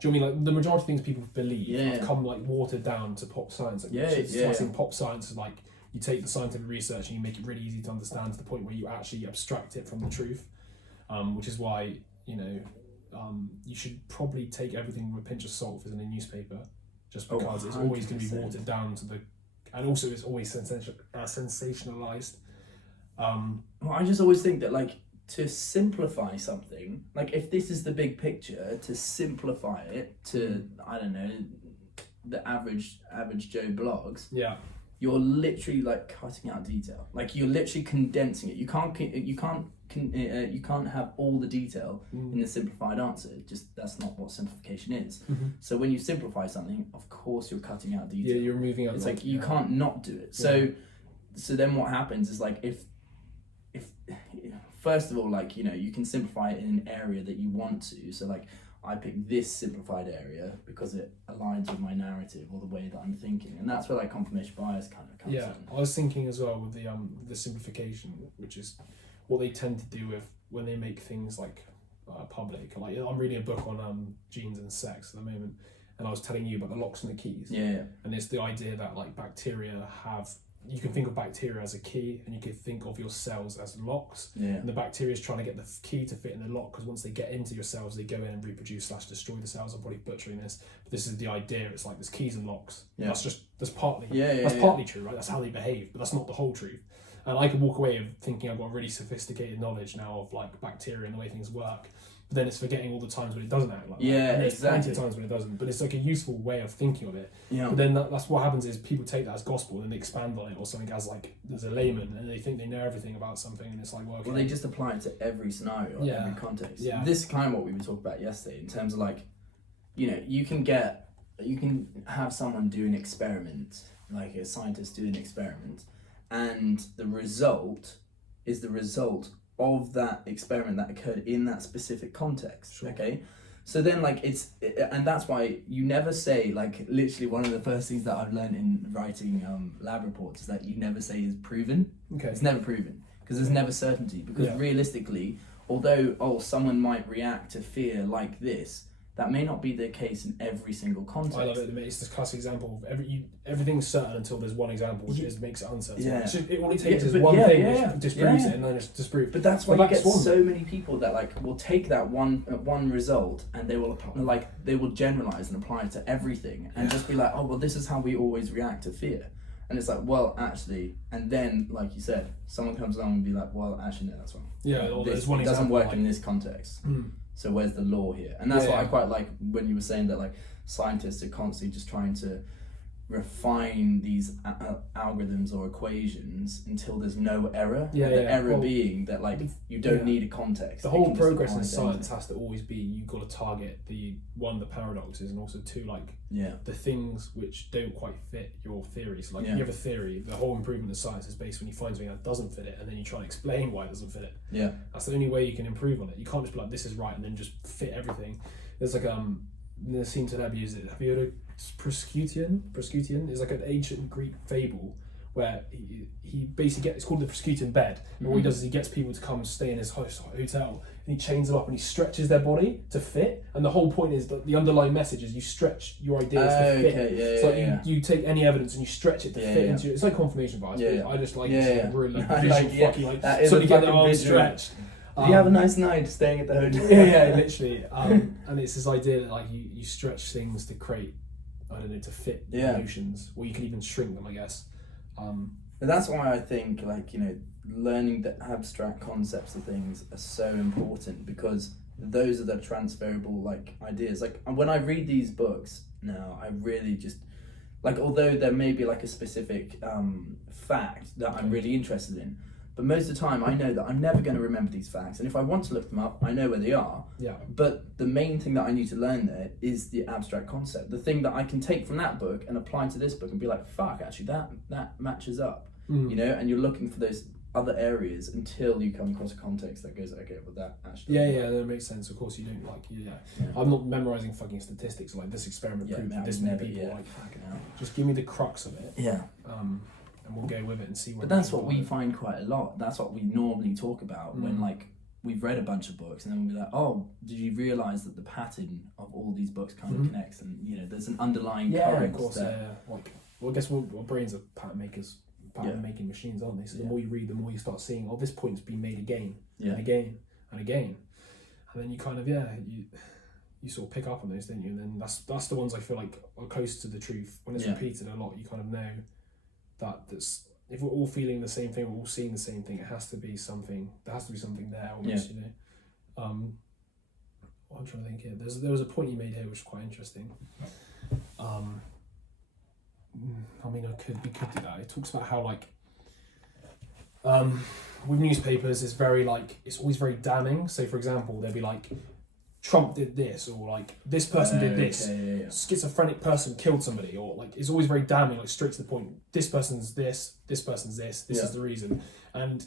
do you know what I mean? Like, the majority of things people believe have come like watered down to pop science. Like, I think pop science is like, you take the scientific research and you make it really easy to understand, to the point where you actually abstract it from the truth, which is why, you know, you should probably take everything with a pinch of salt if it's in a newspaper, just because it's always going to be watered down to the, and also it's always sensationalized. Well, I just always think that, like, to simplify something, like, if this is the big picture, to simplify it to, I don't know, the average Joe blogs, you're literally like cutting out detail. Like, you're literally condensing it. You can't have all the detail in the simplified answer. Just, that's not what simplification is. So when you simplify something, of course you're cutting out detail. You're moving out. It's like you can't not do it. So then what happens is, like, if first of all, like, you know, you can simplify it in an area that you want to. So like, I pick this simplified area because it aligns with my narrative or the way that I'm thinking, and that's where like confirmation bias kind of comes in. I was thinking as well with the simplification, which is what they tend to do with when they make things like public. Like I'm reading a book on genes and sex at the moment, and I was telling you about the locks and the keys. Yeah. And it's the idea that like bacteria have. You can think of bacteria as a key, and you can think of your cells as locks. Yeah. And the bacteria is trying to get the key to fit in the lock, because once they get into your cells, they go in and reproduce / destroy the cells. I'm probably butchering this, but this is the idea. It's like there's keys and locks. Yeah. That's partly Yeah. partly true, right? That's how they behave, but that's not the whole truth. And I could walk away of thinking I've got really sophisticated knowledge now of like bacteria and the way things work. But then it's forgetting all the times when it doesn't act like that. And there's plenty of times when it doesn't. But it's like a useful way of thinking of it. Yeah. But then that's what happens is people take that as gospel and they expand on it, or something as like there's a layman and they think they know everything about something, and it's like, well, okay. Well, they just apply it to every scenario, every context. Yeah. This is kind of what we were talking about yesterday in terms of like, you know, you can have someone do an experiment, like a scientist do an experiment, and the result is the result of that experiment that occurred in that specific context. Sure. Okay, so then like and that's why you never say, like, literally one of the first things that I've learned in writing lab reports is that you never say is proven. Okay. It's never proven, because there's never certainty, because realistically, although someone might react to fear like this, that may not be the case in every single context. I love it. It's this classic example of everything's certain until there's one example which makes it uncertain. Yeah. All it takes is one thing which disproves it, and then it's disproved. But that's why you get so many people that like will take that one result and they will generalize and apply it to everything, and just be like, oh well, this is how we always react to fear. And it's like, well, actually, and then like you said, someone comes along and be like, well, actually, no, that's wrong. Yeah, this doesn't work in this context. So where's the law here? And that's what I quite like when you were saying that like scientists are constantly just trying to refine these algorithms or equations until there's no error. Error being that like you don't need a context. The whole progress in science has to always be, you've got to target the paradoxes, and also two, like the things which don't quite fit your theories. Like you have a theory, the whole improvement of science is based when you find something that doesn't fit it, and then you try and explain why it doesn't fit it. Yeah, that's the only way you can improve on it. You can't just be like, this is right, and then just fit everything. There's like Nassim Taleb used it. Have you heard of Proscution is like an ancient Greek fable where he basically it's called the Proscution bed. And what he does is he gets people to come stay in his hotel, and he chains them up and he stretches their body to fit. And the whole point is that the underlying message is you stretch your ideas to fit. You take any evidence and you stretch it to fit into it. It's like confirmation bias. I just like really fucking so you get the arms stretched. You have a nice night staying at the hotel. Literally. And it's this idea that like you stretch things to create, I don't know, to fit emotions, or you can even shrink them, I guess. But that's why I think, like, you know, learning the abstract concepts of things are so important, because those are the transferable like ideas. Like when I read these books now, I really just like, although there may be like a specific fact that I'm really interested in, but most of the time I know that I'm never going to remember these facts, and if I want to look them up, I know where they are. But the main thing that I need to learn there is the abstract concept, the thing that I can take from that book and apply to this book and be like, fuck, actually that matches up. You know, and you're looking for those other areas until you come across a context that goes, okay, well that actually that makes sense. Of course you don't like I'm not memorizing fucking statistics like this experiment proved that this many people like fucking hell. Just give me the crux of it. And we'll go with it and see where. But that's what we find quite a lot. That's what we normally talk about when like we've read a bunch of books, and then we'll be like, oh, did you realise that the pattern of all these books kind of connects, and you know there's an underlying current. Of course, Like, well, I guess our brains are pattern makers, pattern making machines, aren't they? So the more you read, the more you start seeing, oh, this point's been made again and again and again, and then you kind of you sort of pick up on those, don't you? And then that's the ones I feel like are close to the truth. When it's repeated a lot, you kind of know that's if we're all feeling the same thing, we're all seeing the same thing, it has to be something. There has to be something there, almost. You know. I'm trying to think here. There was a point you made here which is quite interesting. I mean, we could do that. It talks about how like with newspapers, it's very like it's always very damning. So, for example, they'll be like, Trump did this, or like this person did this. Schizophrenic person killed somebody, or like it's always very damning, like straight to the point. This person's this person's this. This is the reason, and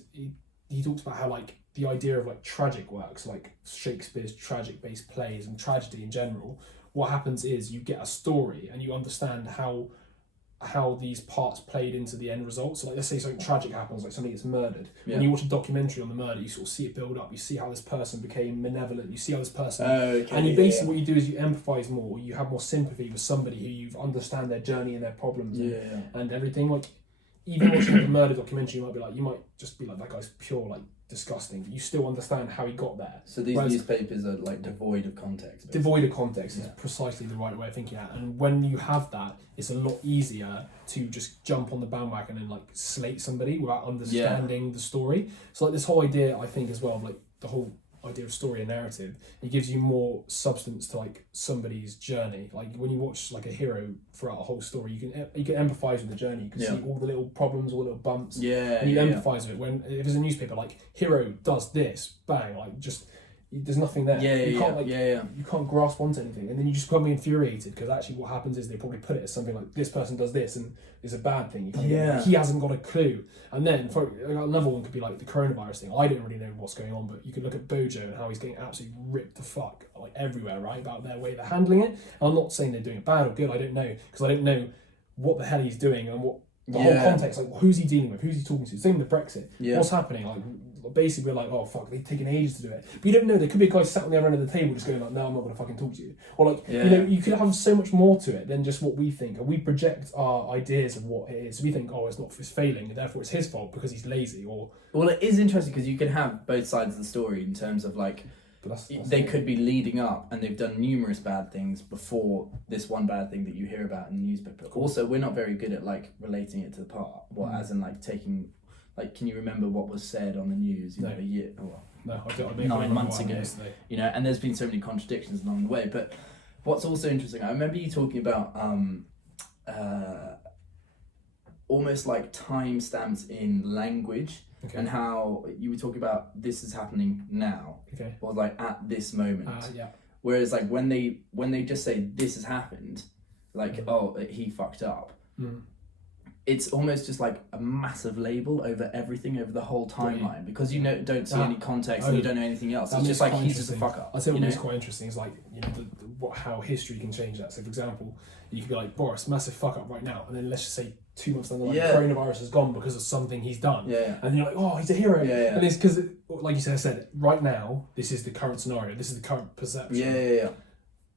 he talks about how like the idea of like tragic works, like Shakespeare's tragic based plays and tragedy in general, what happens is you get a story and you understand how these parts played into the end result. So like, let's say something tragic happens, like somebody gets murdered. Yeah. When you watch a documentary on the murder, you sort of see it build up. You see how this person became malevolent. You see how this person, and you basically what you do is you empathise more. You have more sympathy with somebody who you understand their journey and their problems and everything. Like even watching the murder documentary, you might just be like, that guy's pure like disgusting, but you still understand how he got there. So these newspapers are like devoid of context. Basically. Devoid of context is precisely the right way of thinking that. And when you have that, it's a lot easier to just jump on the bandwagon and like slate somebody without understanding the story. So like this whole idea, I think as well, of like the whole idea of story and narrative, it gives you more substance to like somebody's journey. Like when you watch like a hero throughout a whole story, you can empathize with the journey. You can see all the little problems, all the little bumps, and you empathize with it. When if it's a newspaper, like hero does this, bang, like just there's nothing there. You can't grasp onto anything, and then you just become infuriated because actually what happens is they probably put it as something like this person does this and it's a bad thing. He hasn't got a clue. And then for another one could be like the coronavirus thing. I don't really know what's going on, but you could look at Bojo and how he's getting absolutely ripped the fuck like everywhere, right, about their way they're handling it. And I'm not saying they're doing it bad or good. I don't know, because I don't know what the hell he's doing and what the whole context, like who's he dealing with, who's he talking to. Same with Brexit. What's happening? Like basically we're like, oh fuck, they've taken ages to do it. But you don't know, there could be a guy sat on the other end of the table just going like, no, I'm not gonna fucking talk to you. Or like, you know, you could have so much more to it than just what we think. And we project our ideas of what it is. We think, oh, it's failing, and therefore it's his fault because he's lazy. Or well, it is interesting because you can have both sides of the story in terms of like, they could be leading up and they've done numerous bad things before this one bad thing that you hear about in the newspaper. Also, we're not very good at like relating it to the part. As in like taking, like, can you remember what was said on the news? You know, a year, no, I don't. 9 months ago. You know, and there's been so many contradictions along the way. But what's also interesting, I remember you talking about almost like timestamps in language. Okay. And how you were talking about this is happening now, or like at this moment. Whereas like when they just say this has happened, like oh he fucked up, it's almost just like a massive label over everything, over the whole timeline, because you don't see any context and you don't know anything else. It's just like he's just a fuck up. I say what's quite interesting is like, you know, how history can change that. So for example, you could be like, Boris, massive fuck up right now, and then let's just say 2 months down the line, coronavirus is gone because of something he's done. And you're like, oh, he's a hero. And it's because, like you said, right now, this is the current scenario, this is the current perception.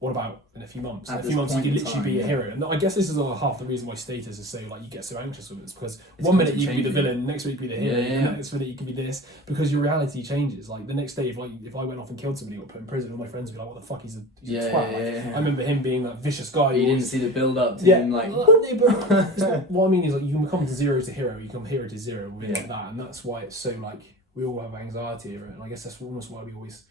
What about in a few months? In a few months, you could literally be a hero. And I guess this is half the reason why status is so, like, you get so anxious with it. It's because one minute you can be the villain, next week you can be the hero, the next minute you can be this, because your reality changes. Like, the next day, if I went off and killed somebody or put in prison, all my friends would be like, what the fuck, he's a twat. I remember him being that vicious guy. You didn't see the build up to him, like... What I mean is, like, you can become zero to hero, you become hero to zero, like that. And that's why it's so, like, we all have anxiety over it. And I guess that's almost why we always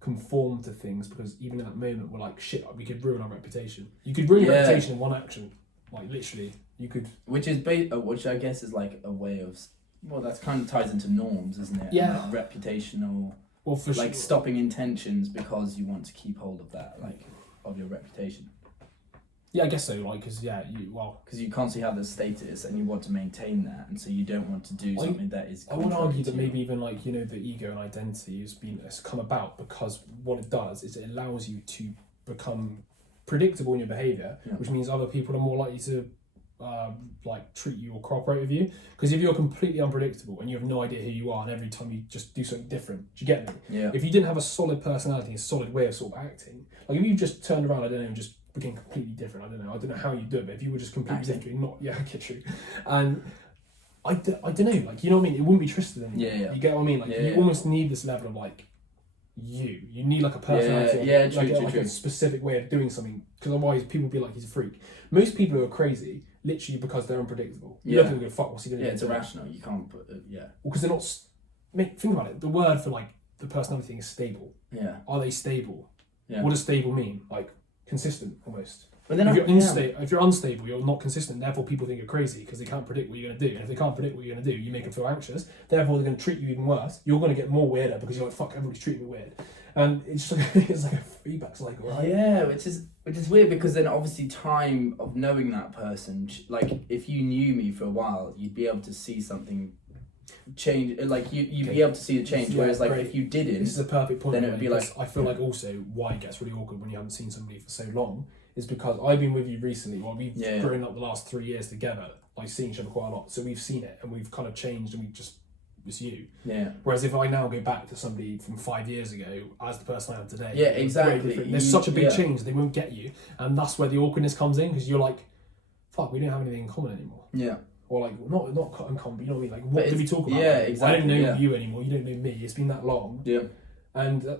conform to things, because even in that moment we're like, shit, we could ruin our reputation. You could ruin your reputation in one action, like literally you could, which I guess is like a way of, well, that's kind of ties into norms, isn't it? And like reputational, well, for like stopping intentions because you want to keep hold of that, like of your reputation. I guess so, like, because you can't see how the status and you want to maintain that, and so you don't want to do something that is. I would argue that maybe even like, you know, the ego and identity has come about because what it does is it allows you to become predictable in your behaviour, which means other people are more likely to like treat you or cooperate with you. Because if you're completely unpredictable and you have no idea who you are, and every time you just do something different, do you get me? If you didn't have a solid personality, a solid way of sort of acting, like if you just turned around, I don't know, and just became completely different. I don't know how you do it, but if you were just completely different, true. And I don't know, like, you know what I mean? It wouldn't be Tristan anymore. You get what I mean? Like, you almost need this level of like, you need like a personality, like a specific way of doing something, because otherwise people would be like, he's a freak. Most people who are crazy, literally because they're unpredictable. You look and go, fuck, what's he doing? It's irrational. You can't put well, because they're not. Think about it. The word for like the personality thing is stable. Are they stable? What does stable mean? Like consistent, almost. But then if you're unstable, you're not consistent. Therefore, people think you're crazy because they can't predict what you're going to do. And if they can't predict what you're going to do, you make them feel anxious. Therefore, they're going to treat you even worse. You're going to get more weirder because you're like, fuck, everybody's treating me weird. And it's like a feedback cycle, right? Which is weird, because then obviously time of knowing that person, like if you knew me for a while, you'd be able to see something change, like you'd be able to see the change. Yeah, whereas like great. if you didn't, This is a perfect point. then it would be like, I feel like also why it gets really awkward when you haven't seen somebody for so long is because I've been with you recently. Well, we've grown up the last 3 years together, like seeing each other quite a lot. So we've seen it and we've kind of changed, and it's you. Yeah. Whereas if I now go back to somebody from 5 years ago as the person I am today, yeah, exactly. There's such a big change, they won't get you, and that's where the awkwardness comes in, because you're like, fuck, we don't have anything in common anymore. Yeah. Or like not in common, but you know what I mean? Like, what do we talk about? Yeah, exactly. I don't know you anymore. You don't know me. It's been that long. Yeah. And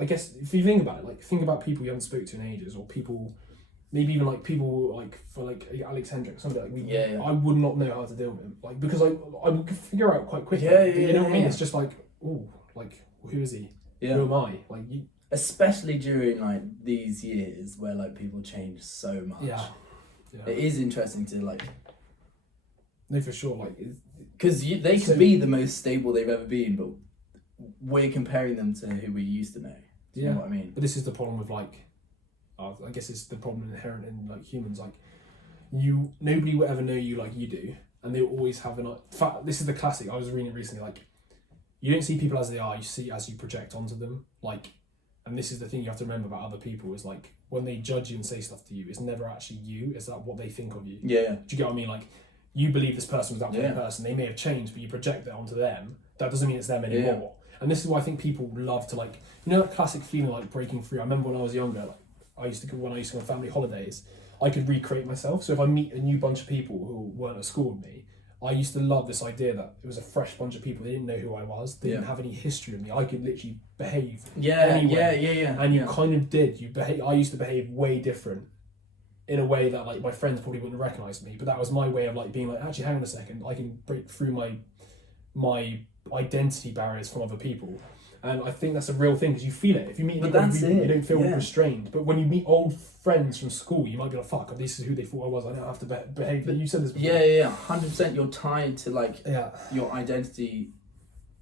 I guess if you think about it, like think about people you haven't spoke to in ages, or people, maybe even like people like for like Alex Hendricks, somebody like I would not know how to deal with him, like because I would figure out quite quickly. You know what I mean? It's just like, oh, like who is he? Yeah. Who am I? Like you. Especially during like these years where like people change so much. Yeah. It is interesting to like. No, for sure. Like, because they could be the most stable they've ever been, but we're comparing them to who we used to know. Do you know what I mean? But this is the problem with like, I guess it's the problem inherent in like humans. Like, nobody will ever know you like you do, and they will always have in fact, this is the classic. I was reading it recently. Like, you don't see people as they are. You see as you project onto them. Like, and this is the thing you have to remember about other people is like when they judge you and say stuff to you, it's never actually you. It's that what they think of you. Yeah. Do you get what I mean? Like, you believe this person was that kind of person. They may have changed, but you project that onto them. That doesn't mean it's them anymore. And this is why I think people love to like, you know, that classic feeling like breaking free. I remember when I was younger, like when I used to go on family holidays, I could recreate myself. So if I meet a new bunch of people who weren't at school with me, I used to love this idea that it was a fresh bunch of people. They didn't know who I was. They didn't have any history of me. I could literally behave. Yeah. And you kind of did. I used to behave way different, in a way that like my friends probably wouldn't recognise me, but that was my way of like being like, actually, hang on a second, I can break through my identity barriers from other people. And I think that's a real thing, because you feel it. If you meet new people, you don't feel restrained. But when you meet old friends from school, you might be like, fuck, this is who they thought I was. I don't have to behave. You said this before. Yeah. 100%. You're tied to like your identity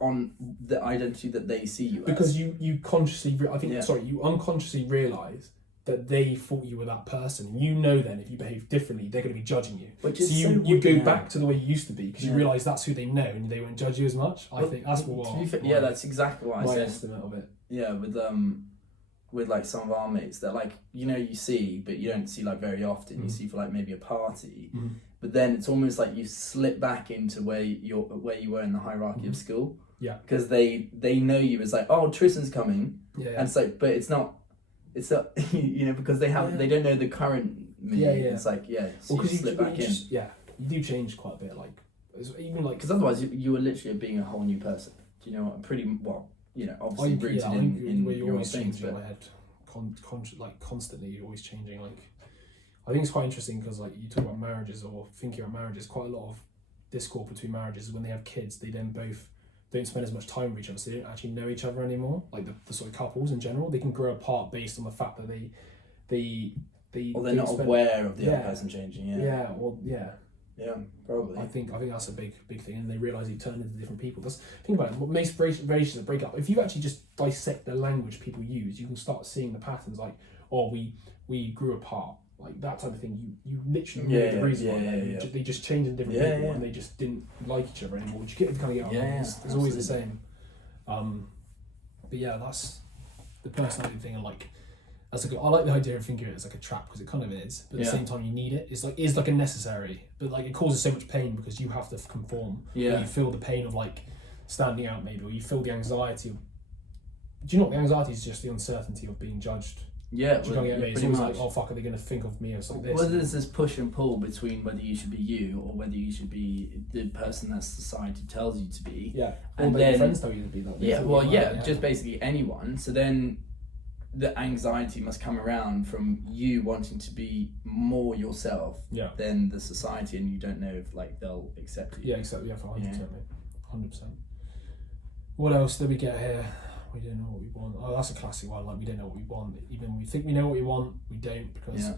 on the identity that they see you because as. you consciously, you unconsciously realise that they thought you were that person, and you know then if you behave differently, they're going to be judging you. Which is so you go back to the way you used to be, because you realise that's who they know, and they won't judge you as much. I think that's what. That's exactly what I said. My estimate of it. Yeah, with like some of our mates, they're like, you know, you see, but you don't see like very often. You see for like maybe a party, but then it's almost like you slip back into where you were in the hierarchy of school. Yeah, because they know you as like, oh, Tristan's coming. Yeah. And it's like, but it's not. It's not, you know, because they don't know the current me. Yeah. It's like, so you slip back in. You do change quite a bit. Like, even like, because otherwise you were literally being a whole new person. Do you know what? Pretty well, you know, obviously rooted in you're always things, changing in my head, constantly. You're always changing. Like, I think it's quite interesting because like you talk about marriages or thinking about marriages. Quite a lot of discord between marriages is when they have kids. They then both don't spend as much time with each other, so they don't actually know each other anymore. Like the sort of couples in general, they can grow apart based on the fact that they or they're not aware of the other person changing. Yeah, probably. I think that's a big thing, and they realise they turn into different people. Think about it. What makes relationships break up? If you actually just dissect the language people use, you can start seeing the patterns. Like, we grew apart. Like that type of thing, you literally know the reason why. They just changed in different people, and they just didn't like each other anymore. You get kind of it's always the same. But that's the personality thing, and like I like the idea of thinking of it as like a trap, because it kind of is. But at the same time, you need it. It's like a necessary, but like it causes so much pain because you have to conform. Yeah, you feel the pain of like standing out, maybe, or you feel the anxiety. Do you know what the anxiety is? Just the uncertainty of being judged. Yeah, it's always like, oh fuck, are they going to think of me as like this? Well, there's this push and pull between whether you should be you or whether you should be the person that society tells you to be. Yeah, and then friends tell you to be that. Just basically anyone. So then the anxiety must come around from you wanting to be more yourself than the society, and you don't know if like they'll accept you. Yeah, exactly. Yeah, for 100%, mate. 100%. What else did we get here? We don't know what we want. Oh, that's a classic one. Like, we don't know what we want. Even when we think we know what we want, we don't, because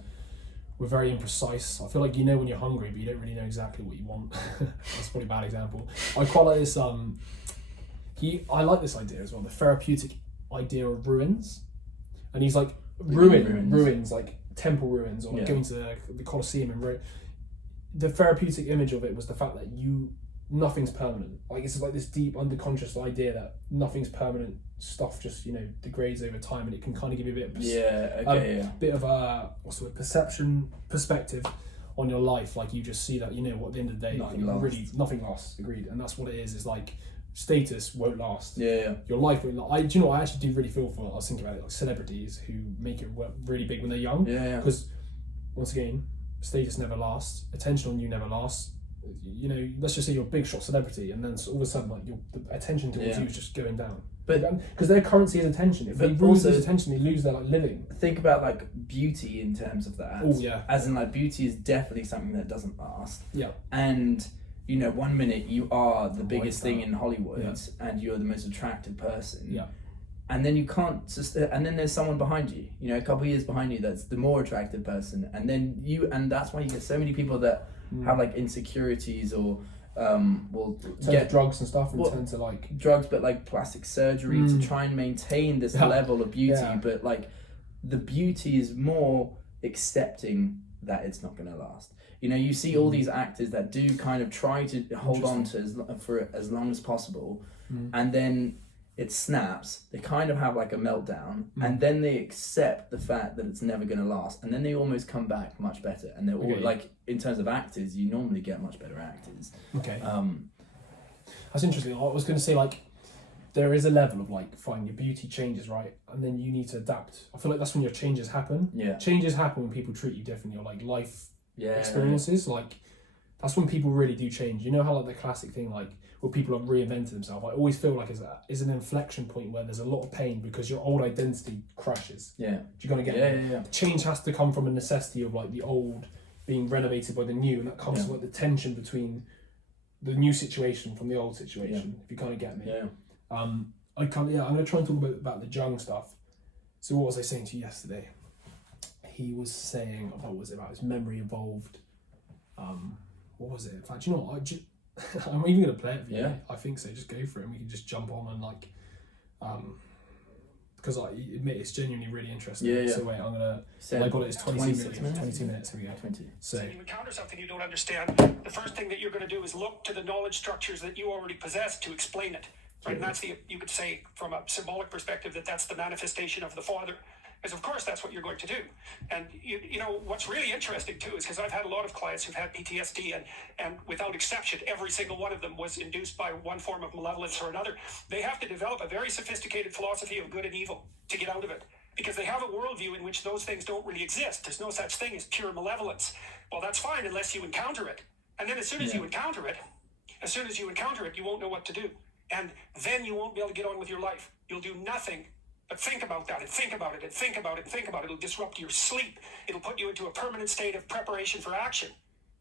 we're very imprecise. I feel like you know when you're hungry, but you don't really know exactly what you want. That's probably a bad example. I quite like this. I like this idea as well. The therapeutic idea of ruins, and he's like ruins, like temple ruins, or like going to the Colosseum and the therapeutic image of it was the fact that nothing's permanent. Like it's like this deep underconscious idea that nothing's permanent. Stuff just degrades over time, and it can kind of give you a bit of bit of a perspective on your life. Like you just see that at the end of the day, nothing lasts. Agreed, and that's what it is. It's like status won't last. Your life won't last. I actually do really feel for. I was thinking about it, like celebrities who make it really big when they're young. Because once again, status never lasts. Attention on you never lasts. Let's just say you're a big shot celebrity, and then all of a sudden, like the attention towards you is just going down. But because their currency is attention. If they lose attention, they lose their living. Think about like beauty in terms of that. Oh yeah. As in, like, beauty is definitely something that doesn't last. Yeah. And 1 minute you are the biggest thing in Hollywood, and you're the most attractive person. Yeah. And then you can't and then there's someone behind you. A couple of years behind you that's the more attractive person, and then and that's why you get so many people that have like insecurities or will get drugs and stuff and turn to like drugs, but like plastic surgery to try and maintain this level of beauty. But like the beauty is more accepting that it's not going to last. You see all these actors that do kind of try to hold on to for as long as possible, and then it snaps. They kind of have like a meltdown, and then they accept the fact that it's never going to last, and then they almost come back much better. And they're all like, in terms of actors, you normally get much better actors. Okay. That's interesting. I was going to say, like, there is a level of like, fine, your beauty changes, right? And then you need to adapt. I feel like that's when your changes happen. Yeah. Changes happen when people treat you differently, or like life experiences. Like, that's when people really do change. You know how like the classic thing, like, where people have reinvented themselves. I always feel like is an inflection point where there's a lot of pain because your old identity crashes. Yeah. You're gonna get yeah. Change has to come from a necessity of like the old being renovated by the new, and that comes from like the tension between the new situation from the old situation. If you kind of get me. Yeah. I'm gonna try and talk about the Jung stuff. So what was I saying to you yesterday? He was saying, what was it about his memory evolved? What was it? In fact, I'm even going to play it for you. Yeah. I think so. Just go for it, and we can just jump on and like, because I admit it's genuinely really interesting. Yeah. So wait, I'm gonna. I got it. It's 22 minutes. Here we go. 20. So you encounter something you don't understand, the first thing that you're going to do is look to the knowledge structures that you already possess to explain it. Right, and that's you could say from a symbolic perspective that's the manifestation of the Father. Because of course that's what you're going to do. And you know what's really interesting too is because I've had a lot of clients who've had PTSD and without exception every single one of them was induced by one form of malevolence or another. They have to develop a very sophisticated philosophy of good and evil to get out of it, because they have a worldview in which those things don't really exist. There's no such thing as pure malevolence. Well, that's fine unless you encounter it. And then as soon as you encounter it, you won't know what to do. And then you won't be able to get on with your life. You'll do nothing but think about that and think about it and think about it and think about it. It'll disrupt your sleep. It'll put you into a permanent state of preparation for action.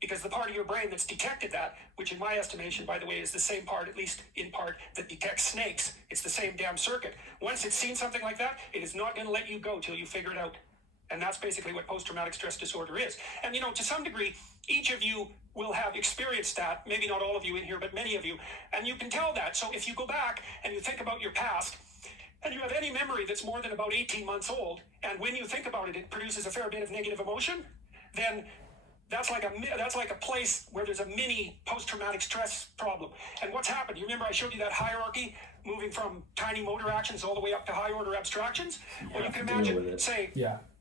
Because the part of your brain that's detected that, which in my estimation, by the way, is the same part, at least in part, that detects snakes. It's the same damn circuit. Once it's seen something like that, it is not going to let you go till you figure it out. And that's basically what post-traumatic stress disorder is. And, to some degree, each of you will have experienced that. Maybe not all of you in here, but many of you. And you can tell that. So if you go back and you think about your past, and you have any memory that's more than about 18 months old, and when you think about it, it produces a fair bit of negative emotion, then that's like a place where there's a mini post-traumatic stress problem. And what's happened? You remember I showed you that hierarchy moving from tiny motor actions all the way up to high order abstractions? Well, you can imagine, say,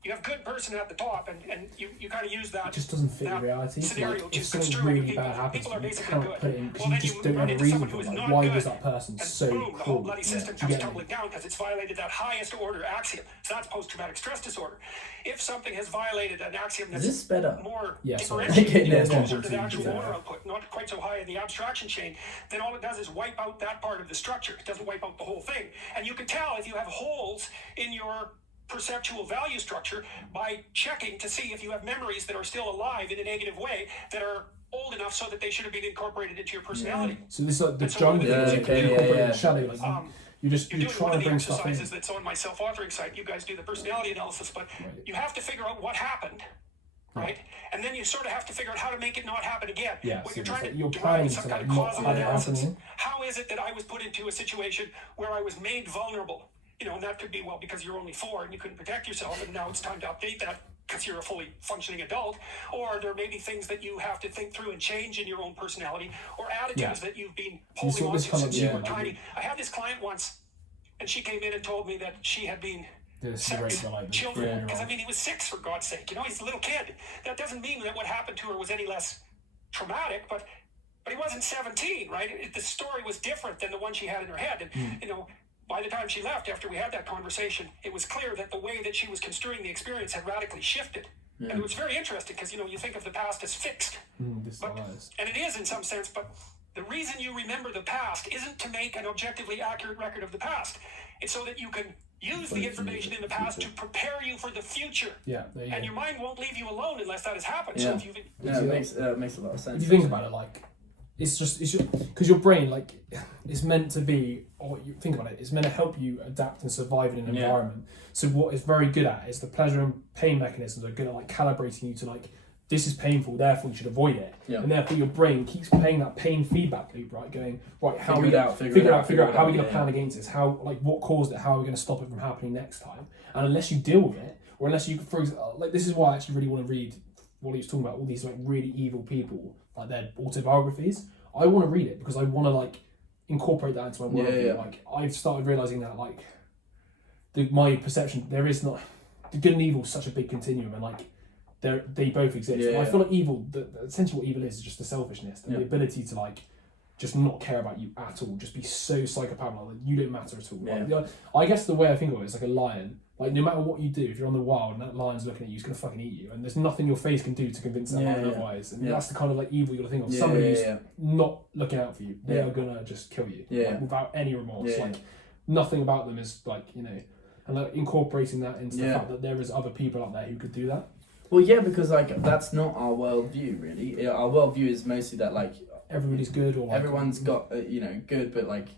you have good person at the top, and you kind of use that. It just doesn't fit in reality. Scenario like, to if something construe really bad happens, people are you basically can't good. put it in because Well, you just don't have a reason for it. Like, why was that person so boom, the whole cruel? bloody system comes tumbling down because it's violated that highest order axiom. So that's post-traumatic stress disorder. If something has violated an axiom that's is this better? more differentiated, closer to the actual motor output, not quite so high in the abstraction chain, then all it does is wipe out that part of the structure. It doesn't wipe out the whole thing. And you can tell if you have holes in your perceptual value structure by checking to see if you have memories that are still alive in a negative way that are old enough so that they should have been incorporated into your personality. So this is like the jungle shadow. Like you try and bring stuff in. Exercises that's on my self-authoring site. You guys do the personality analysis, but you have to figure out what happened. Right, and then you sort of have to figure out how to make it not happen again. Yeah, what so you're trying to you're derive planning some to kind of not causal have it analysis. happening. How is it that I was put into a situation where I was made vulnerable? And that could be, well, because you're only 4 and you couldn't protect yourself, and now it's time to update that because you're a fully functioning adult, or there may be things that you have to think through and change in your own personality, or attitudes that you've been holding on to since you were tiny. I had this client once, and she came in and told me that she had been children, because I mean, he was 6, for God's sake. You know, he's a little kid. That doesn't mean that what happened to her was any less traumatic, but he wasn't 17, right? The story was different than the one she had in her head, and you know, by the time she left, after we had that conversation, it was clear that the way that she was construing the experience had radically shifted. And it was very interesting because, you know, you think of the past as fixed. And it is in some sense, but the reason you remember the past isn't to make an objectively accurate record of the past. It's so that you can use the information in the past to prepare you for the future. And your mind won't leave you alone unless that has happened. So if it makes a lot of sense. If you think about it, like, it's because your brain, like, it's meant to be, or you think about it, it's meant to help you adapt and survive in an environment. So what it's very good at is the pleasure and pain mechanisms are good at, like, calibrating you to, like, this is painful, therefore you should avoid it. And therefore your brain keeps playing that pain feedback loop, right? Going, right, how figure out how are we going to plan against this? How, like, what caused it? How are we going to stop it from happening next time? And unless you deal with it, or unless you, for example, like, this is why I actually really want to read what he was talking about, all these, like, really evil people, like, their autobiographies. I want to read it because I want to, like, incorporate that into my worldview. Like, I've started realizing that, like, my perception, there is not, the good and evil is such a big continuum, and, like, they both exist. I feel like evil, essentially what evil is just the selfishness, and the ability to, like, just not care about you at all, just be so psychopathic, like, you don't matter at all. Like, I guess the way I think of it is like a lion. Like, no matter what you do, if you're on the wild and that lion's looking at you, he's going to fucking eat you. And there's nothing your face can do to convince that lion otherwise. And that's the kind of, like, evil you're going to think of. Somebody who's not looking out for you. They are going to just kill you. Like, without any remorse. Like, nothing about them is, like, you know... And, like, incorporating that into the fact that there is other people out there who could do that. Well, yeah, because, like, that's not our worldview, really. Our worldview is mostly that, like... Everybody's good, or, like... Everyone's got, you know, good, but, like...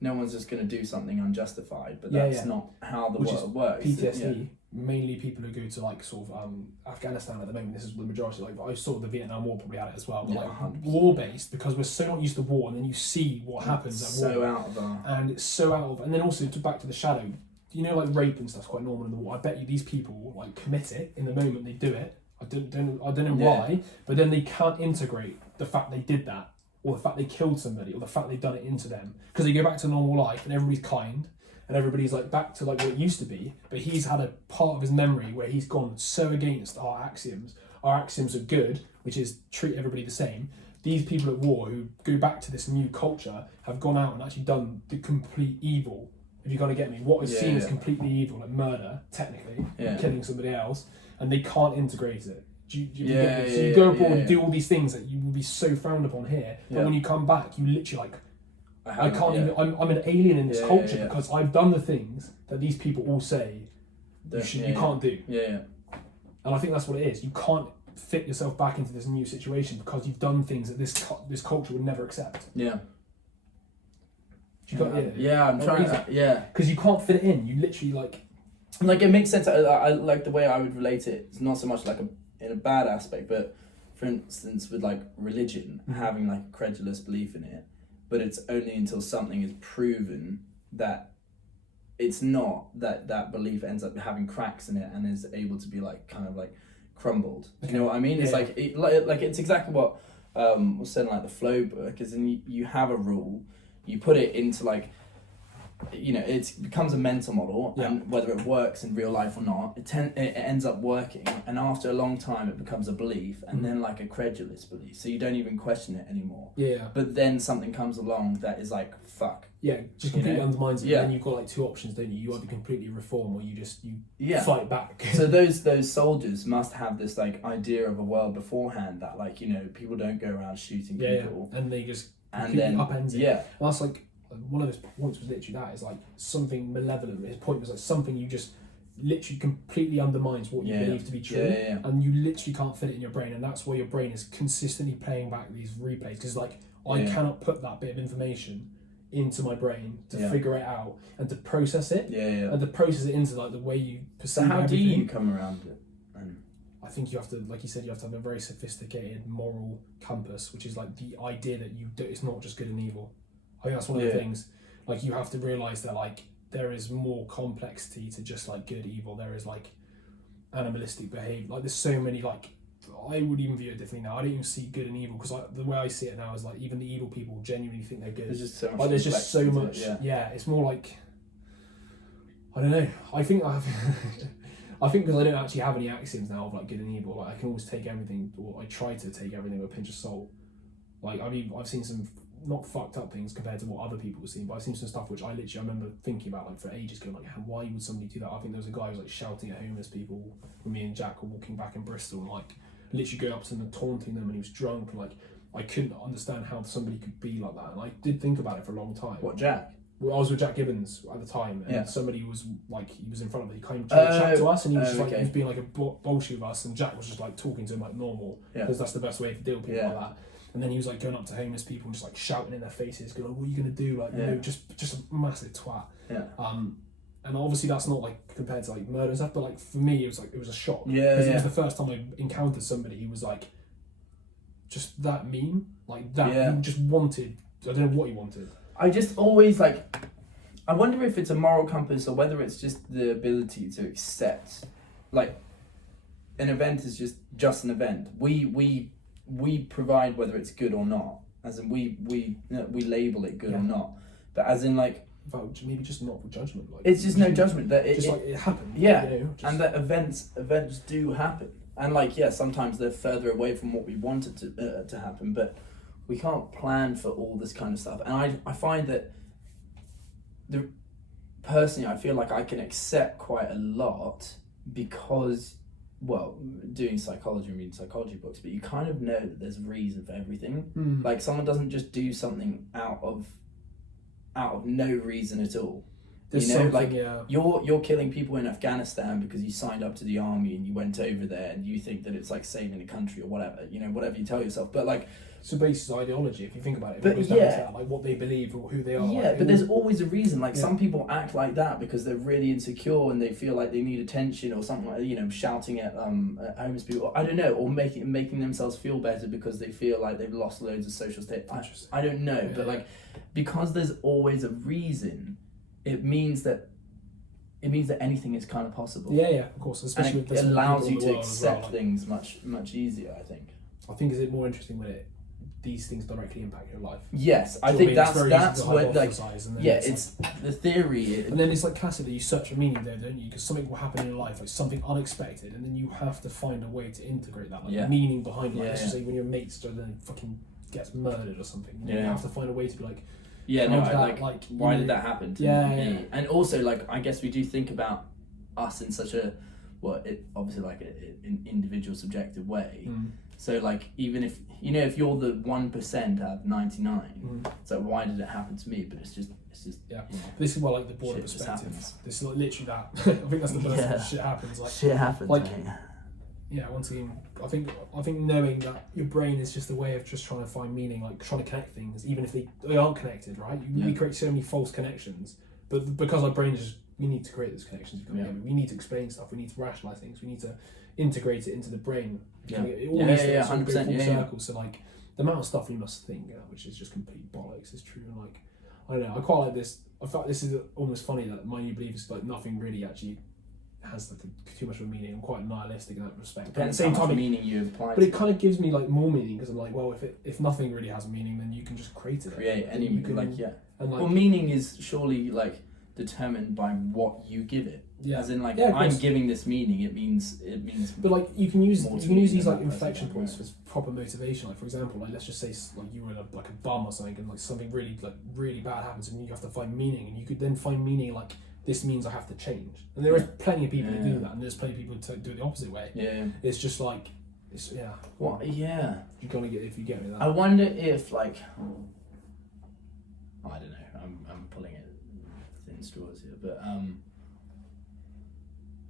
No one's just going to do something unjustified, but that's not how the world works. PTSD, mainly people who go to, like, sort of Afghanistan at the moment, this is the majority, like, I saw the Vietnam War probably had it as well, but, like, war-based, because we're so not used to war, and then you see what happens at war. And it's so out of... And then also, back to the shadow, you know, like, rape and stuff's quite normal in the war. I bet you these people, like, commit it in the moment they do it. I don't know why, but then they can't integrate the fact they did that, or the fact they killed somebody, or the fact they've done it into them, because they go back to normal life and everybody's kind and everybody's, like, back to, like, what it used to be, but he's had a part of his memory where he's gone so against our axioms. Our axioms are good, which is treat everybody the same. These people at war who go back to this new culture have gone out and actually done the complete evil, if you kind of get me, what is seen as completely evil, like murder, technically, killing somebody else, and they can't integrate it. So you go abroad and do all these things that you will be so frowned upon here, but when you come back, you literally, like, I can't even. I'm an alien in this culture because I've done the things that these people all say you can't do. And I think that's what it is. You can't fit yourself back into this new situation because you've done things that this culture would never accept. I'm trying to. Because you can't fit it in. You literally, like, it makes sense. I like the way I would relate it. It's not so much like in a bad aspect, but for instance, with, like, religion, having, like, a credulous belief in it, but it's only until something is proven that it's not, that belief ends up having cracks in it and is able to be, like, kind of, like, crumbled. You know what I mean? It's like it's exactly what was said in, like, the flow book, is in you have a rule, you put it into, like, you know, it becomes a mental model, and whether it works in real life or not, it ends up working, and after a long time it becomes a belief, and then, like, a credulous belief, so you don't even question it anymore. But then something comes along that is like, fuck. Just completely undermines it, and then you've got, like, two options, don't you? You either completely reform, or you fight back. So those soldiers must have this, like, idea of a world beforehand that, like, you know, people don't go around shooting people. And they just completely upends it. And that's, like, one of his points was literally that, is, like, something malevolent. His point was, like, something you just literally completely undermines what you believe to be true, and you literally can't fit it in your brain, and that's why your brain is consistently playing back these replays, because, like, I cannot put that bit of information into my brain to figure it out and to process it, and to process it into, like, the way you perceive. So how everything. do you come around it? I think you have to, like you said, you have to have a very sophisticated moral compass, which is, like, the idea that it's not just good and evil. I think that's one of the things. Like, you have to realise that, like, there is more complexity to just, like, good, evil. There is, like, animalistic behaviour. Like there's so many like. I would even view it differently now. I don't even see good and evil because the way I see it now is like even the evil people genuinely think they're good. There's just so much. Like there's just so much. Yeah, it's more like I don't know. I think I think because I don't actually have any axioms now of like good and evil. Like I can always take everything, or I try to take everything with a pinch of salt. Like I mean, I've seen some not fucked up things compared to what other people have seen, but I've seen some stuff which I remember thinking about like for ages, going like, why would somebody do that? I think there was a guy who was like shouting at homeless people when me and Jack were walking back in Bristol, and like literally going up to them and taunting them, and he was drunk, and like I couldn't understand how somebody could be like that, and I did think about it for a long time. What, Jack? Well, I was with Jack Gibbons at the time, and Yeah. somebody was like, he was in front of me, he came trying to chat to us, and he was just like, okay. he was being like a bullshit with us, and Jack was just like talking to him like normal, because that's the best way to deal with people like that. And then he was like going up to homeless people and just like shouting in their faces, going, "What are you gonna do?" Like, you know, just a massive twat. Yeah. And obviously that's not like compared to like murder and stuff, but like for me it was a shock. Yeah. Because it was the first time I encountered somebody who was like just that mean, like that. Yeah. He just wanted. I don't know what he wanted. I just always like. I wonder if it's a moral compass or whether it's just the ability to accept, like, an event is just an event. We provide whether it's good or not, as in we label it good or not, but as in like maybe just not with judgment. Like it's just no judgment that it happened. Yeah, you know, and that events do happen, and like sometimes they're further away from what we wanted to happen, but we can't plan for all this kind of stuff. And I find that personally I feel like I can accept quite a lot because. Well, doing psychology and reading psychology books, but you kind of know that there's a reason for everything. Like someone doesn't just do something out of no reason at all. There's you're killing people in Afghanistan because you signed up to the army and you went over there and you think that it's like saving the country or whatever. You know, whatever you tell yourself. But like, so basically ideology, if you think about it, but it goes down to that, like what they believe or who they are. Yeah, but there's always a reason. Like some people act like that because they're really insecure and they feel like they need attention or something like, you know, shouting at homeless people. I don't know, or making themselves feel better because they feel like they've lost loads of social status. I don't know, but like because there's always a reason, it means that anything is kind of possible. Yeah, of course. Especially and it allows you to accept things much easier. I think. Is it more interesting when these things directly impact your life? Yes, I think that's what like it's the theory. And then it's like classically you search for meaning there, don't you? Because something will happen in your life, like something unexpected, and then you have to find a way to integrate that, like meaning behind. Like let's just say when your mate fucking gets murdered or something, you have to find a way to be like. Why did that happen to me? And also, like, I guess we do think about us in such a, obviously like an individual subjective way. So like, even if, if you're the 1% out of 99, so why did it happen to me? But it's just. This is like the broader perspective. This is like literally that. I think that's the first shit happens. Like shit happens. Like, once again, I think knowing that your brain is just a way of just trying to find meaning, like trying to connect things, even if they aren't connected, right? We create so many false connections, but because our brain we need to create those connections. We need to explain stuff. We need to rationalize things. We need to integrate it into the brain. It all needs to 100%. Circle. So like the amount of stuff we must think, which is just complete bollocks, is true. And like I don't know, I quite like this. I thought this is almost funny that my new belief is like nothing really actually has like too much of a meaning. I'm quite nihilistic in that respect. But at the same time, meaning you apply. But it kind of gives me like more meaning because I'm like, well, if nothing really has meaning, then you can just create it. Create any And well, meaning is surely like determined by what you give it. Yeah. As in like I'm giving this meaning. It means. But like you can use these like inflection points for proper motivation. Like for example, like let's just say like you were in a bum or something, and like something really bad happens, and you have to find meaning, and you could then find meaning like. This means I have to change, and there is plenty of people who do that, and there's plenty of people who do it the opposite way. Yeah, it's just like, What? Yeah. You gotta get if you get me that. I wonder if like, I don't know. I'm pulling it thin straws here, but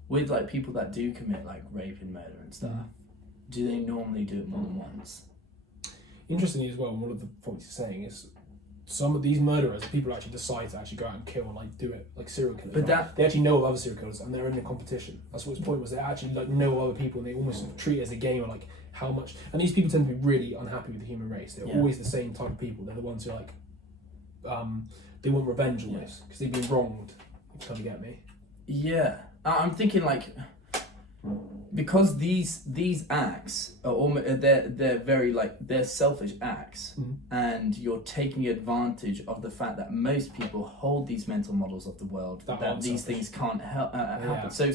with like people that do commit like rape and murder and stuff, do they normally do it more than once? Interestingly as well, one of the points you're saying is. Some of these murderers, people actually decide to actually go out and kill and like do it like serial killers. But they actually know of other serial killers and they're in the competition. That's what his point was. They actually like know of other people and they almost treat it as a game of like how much. And these people tend to be really unhappy with the human race. They're always the same type of people. They're the ones who like, they want revenge almost because they've been wronged. You kind of get me? Yeah, I'm thinking like, because these acts are almost they're very like they're selfish acts, and you're taking advantage of the fact that most people hold these mental models of the world that these things can't happen. So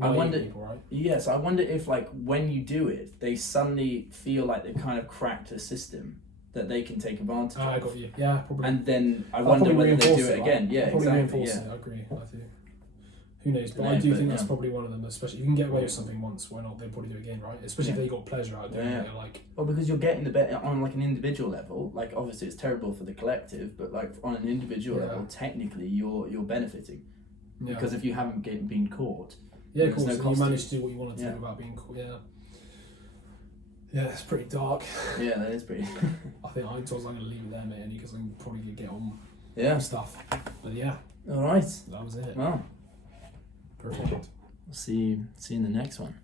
I wonder, people, right? yes, I wonder if like when you do it, they suddenly feel like they've kind of cracked a system that they can take advantage of. I got you. Yeah, probably. And then I wonder whether they do it again. Yeah, probably exactly. reinforce it. I agree. I do. Who knows? But I do think that's probably one of them. Especially if you can get away with something once, why not? They'll probably do it again, right? Especially if they got pleasure out of doing it. Like, well, because you're getting the better on like an individual level. Like obviously it's terrible for the collective, but like on an individual level, technically you're benefiting because if you haven't been caught, of course, you managed to do what you wanted to do without being caught. Yeah, that's pretty dark. Yeah, that is pretty. I think I'm going to leave it there, mate, because I'm probably going to get on stuff. But yeah. All right. That was it. Well. Perfect. See you in the next one.